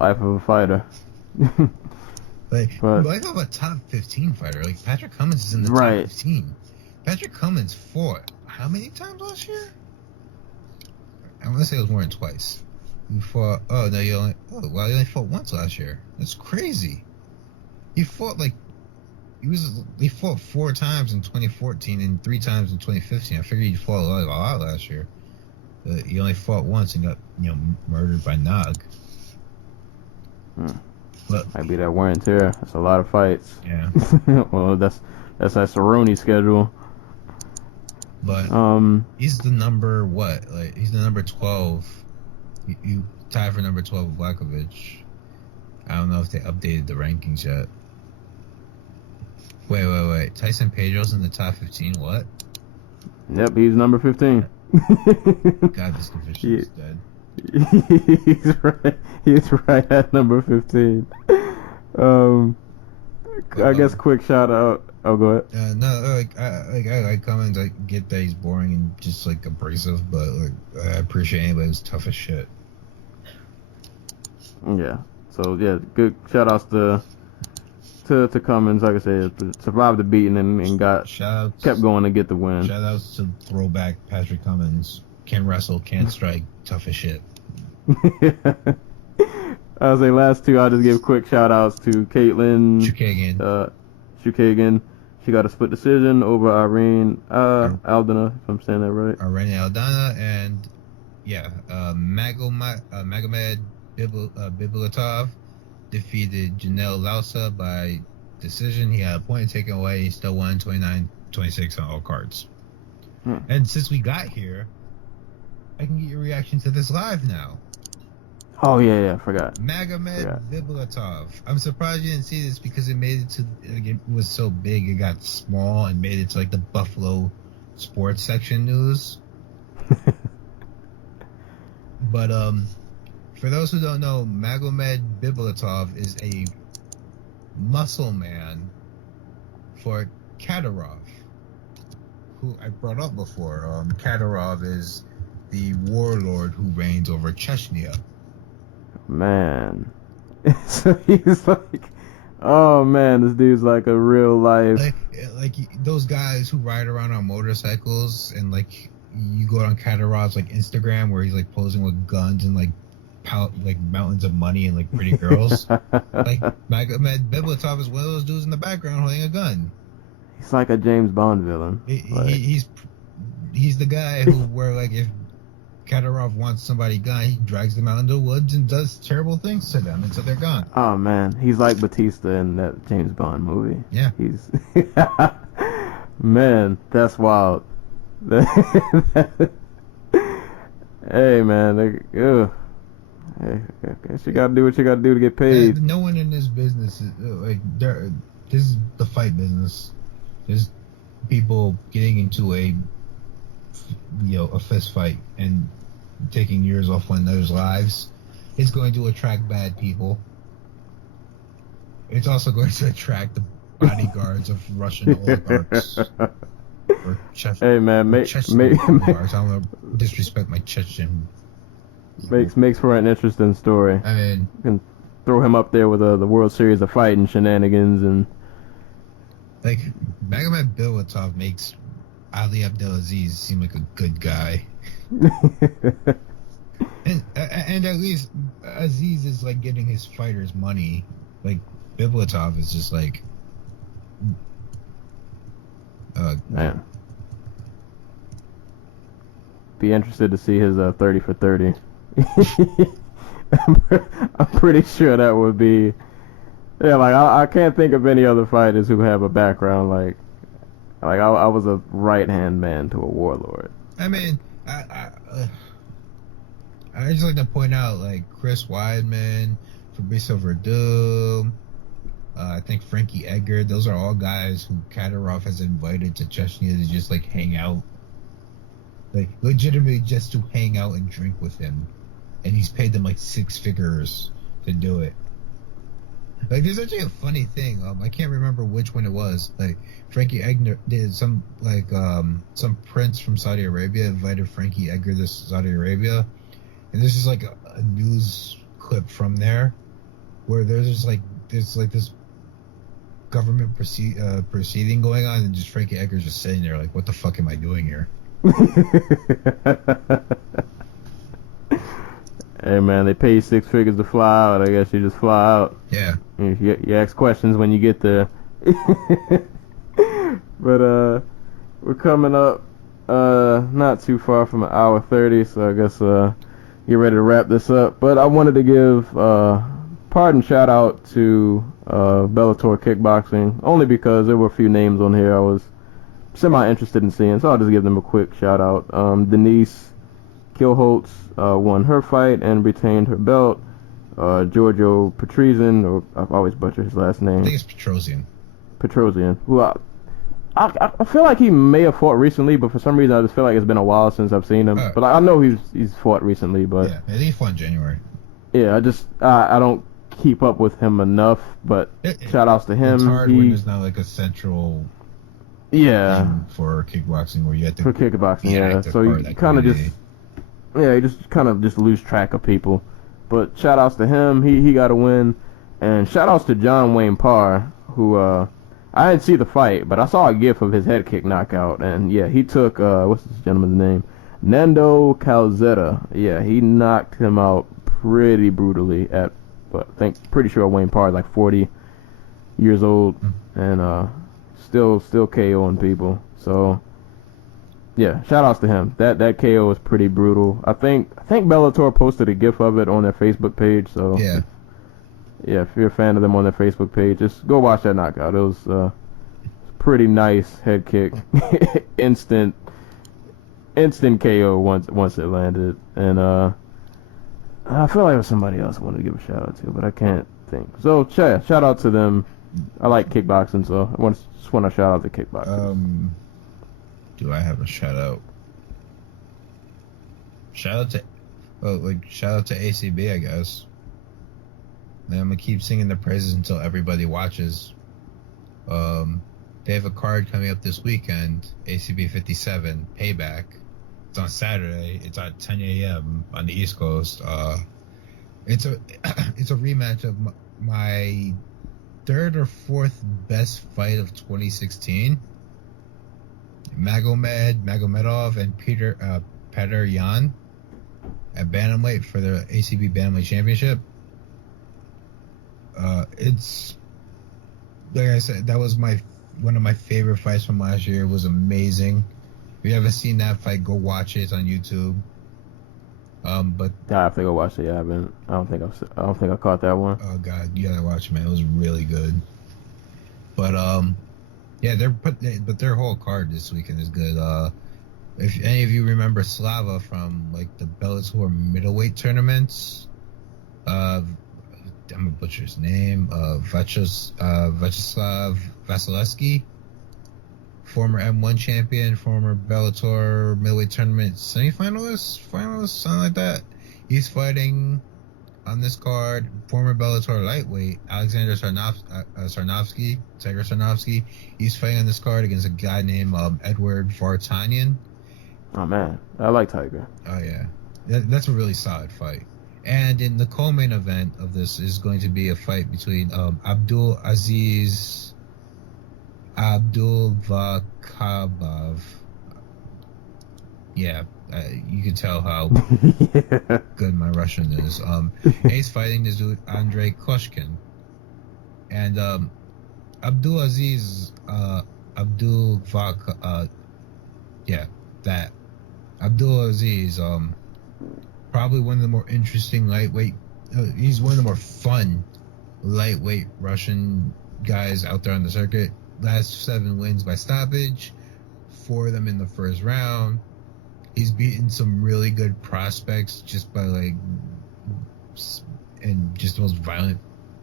life of a fighter. Like, I thought about top 15 fighter. Like Patrick Cummins is in the top 15. Patrick Cummins fought how many times last year? I want to say it was more than twice. He fought. He only fought once last year. That's crazy. He fought he fought 4 times in 2014 and 3 times in 2015. I figured he fought a lot last year. He only fought once and got murdered by Nog. But might be that wear and tear. That's a lot of fights. Yeah. Well, that's that Cerrone schedule. But he's the number what? Like he's the number 12. You tied for number 12 with Blachowicz. I don't know if they updated the rankings yet. Wait. Tyson Pedro's in the top 15. What? Yep, he's number 15. God, this division is dead. He's right at number 15. I guess quick shout out. Oh, go ahead. I like Cummins. I get that he's boring and just like abrasive, but like I appreciate anybody who's tough as shit. Yeah. So yeah, good shout outs to Cummins. Like I said, survived the beating and kept going to get the win. Shout outs to throwback Patrick Cummins. Can wrestle, can't strike, tough as shit. I was say last two. I'll just give quick shout outs to Caitlin Chukagian. She got a split decision over Irene Aldana, if I'm saying that right. Irene Aldana and Magomed Bibulatov defeated Janelle Lausa by decision. He had a point taken away. He still won 29-26 on all cards. And since we got here, I can get your reaction to this live now. Oh yeah, I forgot. Magomed Bibulatov. I'm surprised you didn't see this because it made it to. It was so big, it got small and made it to like the Buffalo sports section news. But for those who don't know, Magomed Bibulatov is a muscle man for Kadyrov, who I brought up before. Kadyrov is the warlord who reigns over Chechnya. Man. So he's like, oh man, this dude's like a real life. Like those guys who ride around on motorcycles and like you go on Kadyrov's like Instagram where he's like posing with guns and like mountains of money and like pretty girls. Like Magomed Bibulatov is one of those dudes in the background holding a gun. He's like a James Bond villain. He's the guy who where like if Kadyrov wants somebody gone, he drags them out into the woods and does terrible things to them until they're gone. Oh man, he's like Batista in that James Bond movie. Yeah, he's man, that's wild. Hey man, hey, you gotta do what you gotta do to get paid. No one in this business is this is the fight business. There's people getting into a fist fight and taking years off one another's lives. It's going to attract bad people. It's also going to attract the bodyguards of Russian oligarchs. Hey man, oligarchs. I don't want to disrespect my Chechen. Makes for an interesting story. I mean, you can throw him up there with the World Series of Fighting shenanigans and like Magomed Bibulatov makes Ali Abdelaziz seem like a good guy. and at least Aziz is like getting his fighters money. Like Bibulatov is just like man. Be interested to see his 30 for 30. I'm pretty sure that would be like I can't think of any other fighters who have a background like I was a right-hand man to a warlord. I mean, I just like to point out, like, Chris Weidman, Fabricio Verdum, I think Frankie Edgar, those are all guys who Kadyrov has invited to Chechnya to just, like, hang out. Like, legitimately just to hang out and drink with him. And he's paid them, like, 6 figures to do it. Like, there's actually a funny thing. I can't remember which one it was. Like, Frankie Edgar did some prince from Saudi Arabia invited Frankie Edgar to Saudi Arabia, and there's just like a news clip from there where there's this government proceeding going on, and just Frankie Edgar's just sitting there like, what the fuck am I doing here? Hey man, they pay you 6 figures to fly out. I guess you just fly out. Yeah. You ask questions when you get there. But we're coming up not too far from an hour 30, so I guess get ready to wrap this up. But I wanted to give pardon shout out to Bellator Kickboxing, only because there were a few names on here I was semi interested in seeing, so I'll just give them a quick shout out. Denise Kilholtz won her fight and retained her belt. Giorgio Petrosian, or I've always butchered his last name. I think it's Petrosian. Petrosian, who I feel like he may have fought recently, but for some reason I just feel like it's been a while since I've seen him. But I know he's fought recently. But yeah, I think he fought in January. Yeah, I don't keep up with him enough. But shout outs to him. It's hard when there's not like a central thing for kickboxing where you have to for kickboxing. Yeah, so you kind of just lose track of people. But shout outs to him. He got a win. And shout outs to John Wayne Parr, who I didn't see the fight, but I saw a gif of his head kick knockout, and yeah, he took what's this gentleman's name? Nando Calzetta. Yeah, he knocked him out pretty brutally pretty sure Wayne Parr is like 40 years old, and still KOing people. So yeah, shout outs to him. That KO was pretty brutal. I think Bellator posted a GIF of it on their Facebook page. So Yeah. Yeah, if you're a fan of them on their Facebook page, just go watch that knockout. It was pretty nice head kick, instant KO once it landed, and I feel like there was somebody else I wanted to give a shout out to, but I can't think. So shout out to them. I like kickboxing, so I just want to shout out to kickboxing. Do I have a shout out? Shout out to ACB, I guess. And I'm gonna keep singing the praises until everybody watches. They have a card coming up this weekend, ACB 57 Payback. It's on Saturday. It's at 10 a.m. on the East Coast. It's a rematch of my third or fourth best fight of 2016. Magomedov and Petr Yan at bantamweight for the ACB bantamweight championship. It's like I said, that was one of my favorite fights from last year. It was amazing. If you haven't seen that fight, go watch it. It's on YouTube. But I have to go watch it. Yeah, I haven't. I don't think I caught that one. Oh God, you gotta watch it, man. It was really good. But yeah, their whole card this weekend is good. If any of you remember Slava from like the Bellator middleweight tournaments, I'm gonna butcher his name. Vyacheslav Vasilevsky, former M1 champion, former Bellator middleweight tournament semifinalist, finalist, something like that. He's fighting on this card. Former Bellator lightweight Alexander Sarnovsky. He's fighting on this card against a guy named Edward Vartanian. Oh man, I like Tiger. Oh yeah, that's a really solid fight. And in the co-main event of this is going to be a fight between Abdul Aziz Abdul Vakabov. Yeah, you can tell how good my Russian is. He's fighting this dude Andrei Koshkin, and Abdul Aziz Abdul Aziz probably one of the more interesting lightweight. He's one of the more fun lightweight Russian guys out there on the circuit. Last 7 wins by stoppage, 4 of them in the first round. He's beaten some really good prospects just by in just the most violent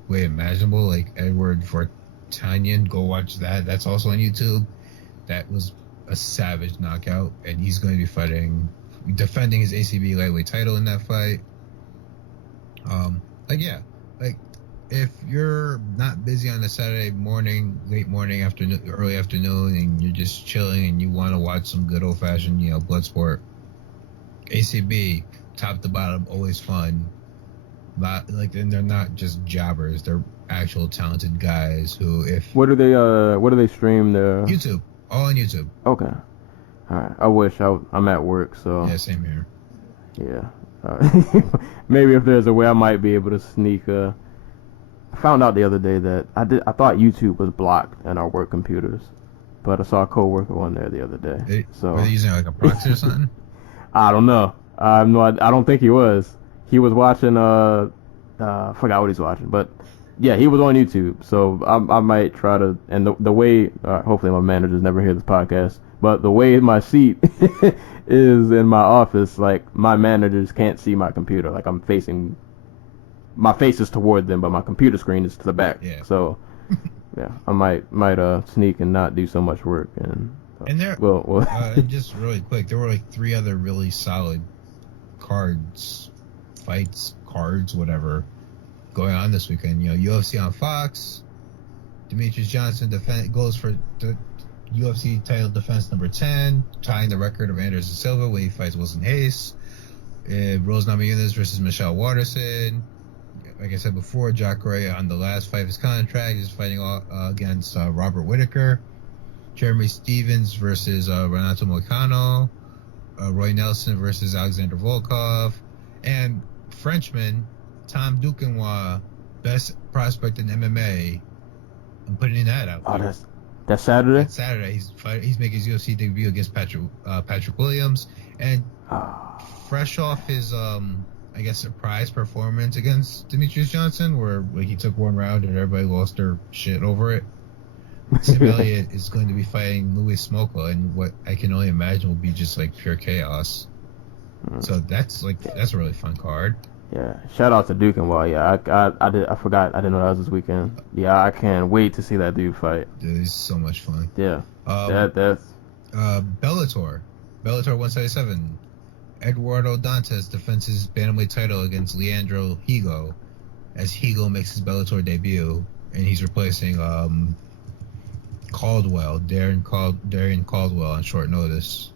way imaginable, like Edward Vartanian. Go watch that. That's also on YouTube. That was a savage knockout, and he's going to be defending his ACB lightweight title in that fight. If you're not busy on a Saturday morning, late morning, afternoon, early afternoon, and you're just chilling and you want to watch some good old fashioned, blood sport, ACB, top to bottom, always fun. And they're not just jobbers; they're actual talented guys who, What do they stream there? YouTube, all on YouTube. Okay. All right. I wish I'm at work, so. Yeah, same here. Yeah. Maybe if there's a way I might be able to sneak. I found out the other day that I thought YouTube was blocked in our work computers, but I saw a coworker on there the other day. Were they using like a proxy or something? I don't know. I don't think he was. He was watching. I forgot what he's watching, but yeah, he was on YouTube. So I might try to. And the way, hopefully my managers never hear this podcast. But the way my seat is in my office, like my managers can't see my computer. Like my face is toward them, but my computer screen is to the back. Yeah. So, yeah, I might sneak and not do so much work. And there, just really quick, there were like 3 other really solid fights, whatever, going on this weekend. UFC on Fox. Demetrius Johnson goes for the UFC title defense number 10, tying the record of Anderson Silva when he fights Wilson Hayes. Rose Namajunas versus Michelle Waterson. Like I said before, Jacare on the last fight of his contract is fighting against Robert Whittaker. Jeremy Stevens versus Renato Moicano. Roy Nelson versus Alexander Volkov. And Frenchman Tom Duquesnoy, best prospect in MMA. I'm putting that out there. That's Saturday? That's Saturday. He's making his UFC debut against Patrick Williams, and fresh off his I guess surprise performance against Demetrius Johnson, where like he took one round and everybody lost their shit over it. Sam Elliott is going to be fighting Louis Smolka in what I can only imagine will be just like pure chaos. So that's a really fun card. Yeah, shout out to Duke and Wall. Yeah, I forgot. I didn't know that was this weekend. Yeah, I can't wait to see that dude fight. Dude, he's so much fun. Yeah, that's Bellator 177. Eduardo Dantas defends his bantamweight title against Leandro Higo, as Higo makes his Bellator debut, and he's replacing Darian Caldwell on short notice.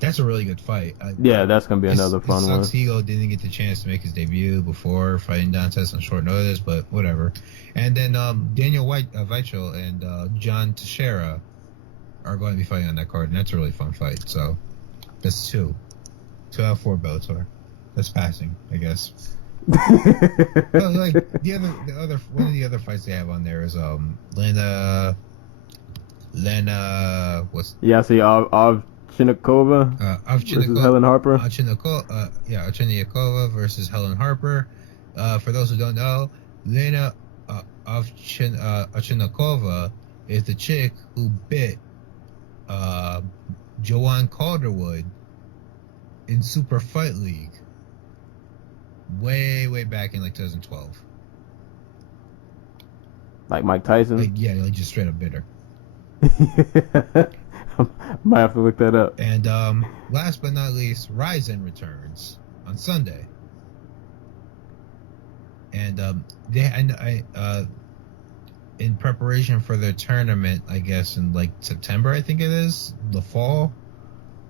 That's a really good fight. Yeah, that's gonna be another fun one. Higo didn't get the chance to make his debut before fighting Dantas on short notice, but whatever. And then Daniel Weichel and John Teixeira are going to be fighting on that card, and that's a really fun fight. So that's 2 out of 4 Bellator. That's passing, I guess. No, like the other one of the other fights they have on there is Lena what's see Ovchinnikova versus Helen Harper. Ovchinnikova versus Helen Harper. For those who don't know, Lena Ovchinnikova is the chick who bit Joanne Calderwood in Super Fight League way back in like 2012. Like Mike Tyson? Like just straight up bit her. Might have to look that up. And last but not least, Ryzen returns on Sunday. And in preparation for their tournament, I guess in like September, I think it is, the fall,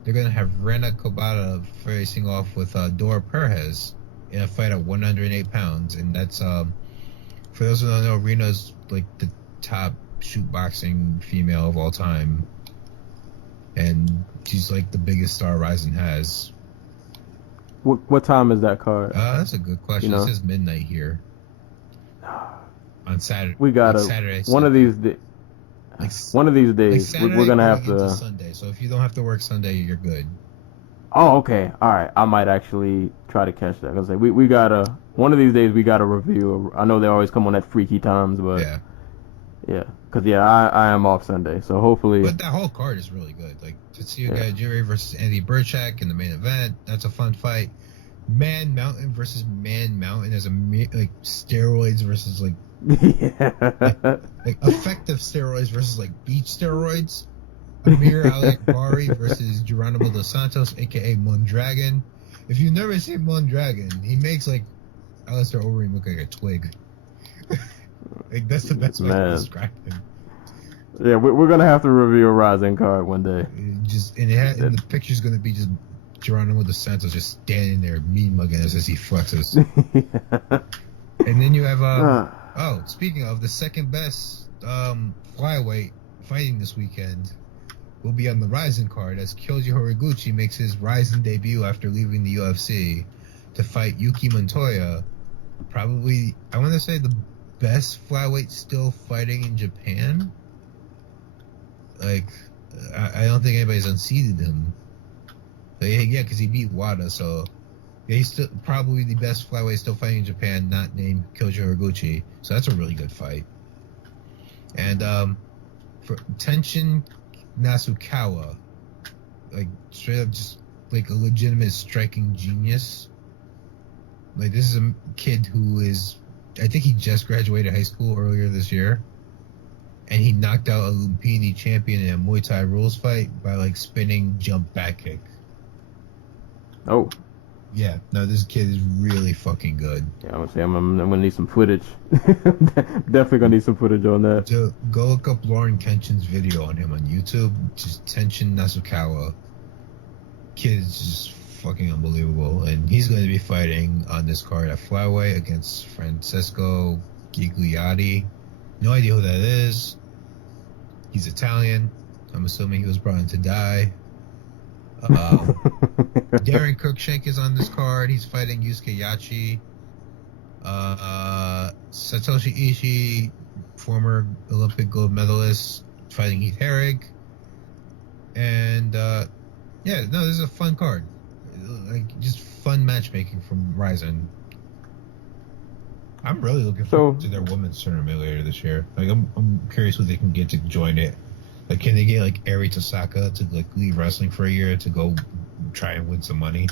they're gonna have Rena Kobata facing off with Dora Perez in a fight at 108 pounds, and that's for those who don't know, Rena's like the top shoot boxing female of all time, and she's like the biggest star Ryzen has. What time is that card? That's a good question. You know? It says midnight here on Saturday. We gotta Saturday. one of these days we're gonna have to. Sunday, so if you don't have to work Sunday, you're good. Oh, okay. All right. I might actually try to catch that because we gotta one of these days we gotta review. I know they always come on at freaky times, but yeah. Because I am off Sunday, so hopefully. But that whole card is really good. Like Tetsuya Gaijiri versus Andy Burchak in the main event. That's a fun fight. Man Mountain versus Man Mountain as like steroids versus like like effective steroids versus like beach steroids. Amir Al-Akbari versus Geronimo Dos Santos, aka Mondragon. If you've never seen Mondragon, he makes like Alistair Overeem look like a twig. Like that's the best way to describe him. Yeah, we're gonna have to review a Rising card one day. And the picture's gonna be just Geronimo Dos Santos just standing there mean mugging us as he flexes. And then you have speaking of the second best flyweight fighting this weekend will be on the Ryzen card as Kyoji Horiguchi makes his Ryzen debut after leaving the UFC to fight Yuki Montoya, probably I want to say the best flyweight still fighting in Japan. Like I don't think anybody's unseated him. But yeah, because he beat Wada, so yeah, he's still probably the best flyweight still fighting in Japan, not named Kyoji Horiguchi. So that's a really good fight. And for Tenshin Nasukawa, like straight up just like a legitimate striking genius. Like this is a kid who is, I think he just graduated high school earlier this year, and he knocked out a Lumpini champion in a Muay Thai rules fight by like spinning jump back kick. Oh. Yeah, no, this kid is really fucking good. Yeah, I'm gonna need some footage. Definitely gonna need some footage on that. So go look up Lauren Kenshin's video on him on YouTube. Just Tenshin Nasukawa. Kid is just fucking unbelievable, and he's going to be fighting on this card at flyweight against Francesco Gigliotti. No idea who that is. He's Italian. I'm assuming he was brought in to die. Darren Cruikshank is on this card. He's fighting Yusuke Yachi. Satoshi Ishii, former Olympic gold medalist, fighting Heath Herrick. And yeah, no, this is a fun card. Like, just fun matchmaking from Ryzen. I'm really looking forward to their women's tournament later this year. Like, I'm curious who they can get to join it. Like, can they get like Eri Tosaka to like leave wrestling for a year to go try and win some money?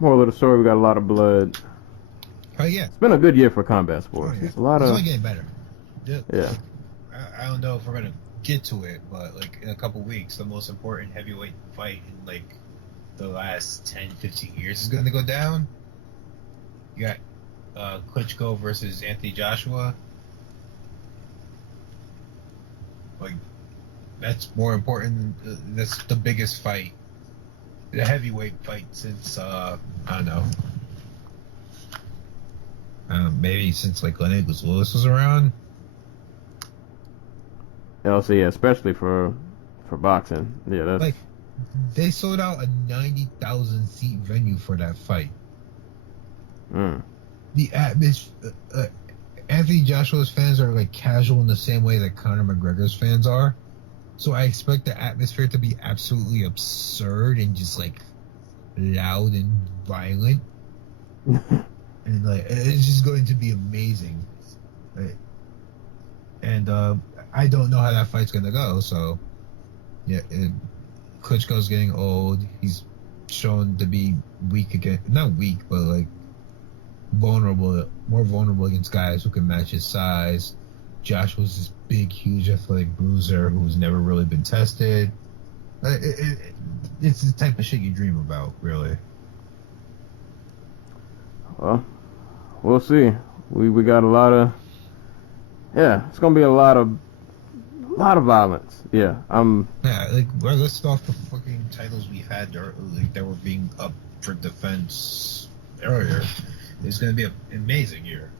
Moral of the story: we got a lot of blood. Oh yeah, it's been a good year for combat sports. It's a lot it's of. only getting better. Yeah. I don't know if we're gonna get to it, but like in a couple weeks, the most important heavyweight fight in like the last 10, 15 years is gonna go down. You got Klitschko versus Anthony Joshua. Like, that's more important. That's the biggest fight, the heavyweight fight since I don't know, maybe since like Lennox Lewis was around. Also, yeah, especially for boxing. Yeah, that's like they sold out a 90,000 seat venue for that fight. The atmosphere. Anthony Joshua's fans are like casual in the same way that Conor McGregor's fans are. So I expect the atmosphere to be absolutely absurd and just like loud and violent. And like, it's just going to be amazing. And I don't know how that fight's gonna go. So yeah, Klitschko's getting old. He's shown to be weak again. Not weak, but like vulnerable, more vulnerable against guys who can match his size. Joshua's this big, huge, athletic bruiser who's never really been tested. It's the type of shit you dream about, really. Well, we'll see. We got a lot of. Yeah, it's gonna be a lot of violence. Yeah, Yeah, like we're listed off the fucking titles we had that were being up for defense earlier. It's going to be an amazing year.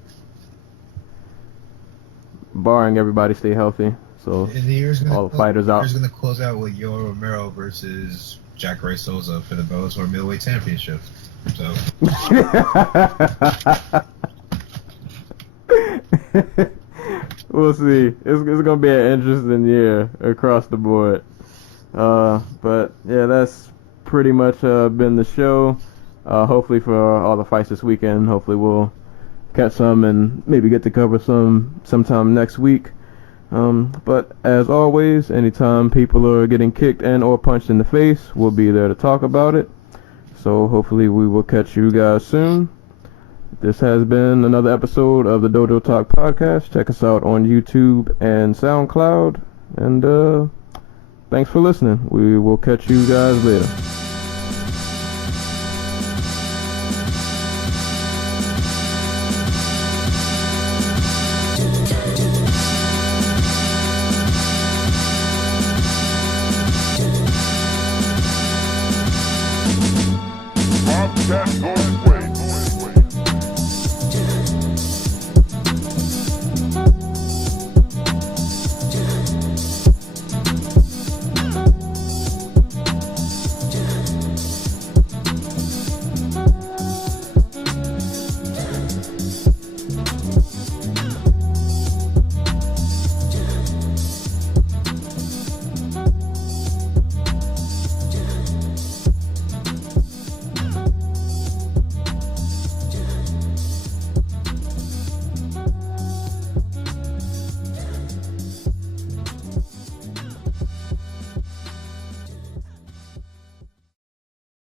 Barring everybody stay healthy. So and the year's gonna all the fighters out. The year's going to close out with Yoel Romero versus Jacare Souza for the Bellator Middleweight Championship. So. We'll see. It's going to be an interesting year across the board. But yeah, that's pretty much been the show. Hopefully for all the fights this weekend, hopefully we'll catch some and maybe get to cover sometime next week. But as always, anytime people are getting kicked and or punched in the face, we'll be there to talk about it. So hopefully we will catch you guys soon. This has been another episode of the Dojo Talk podcast. Check us out on YouTube and SoundCloud. And thanks for listening. We will catch you guys later.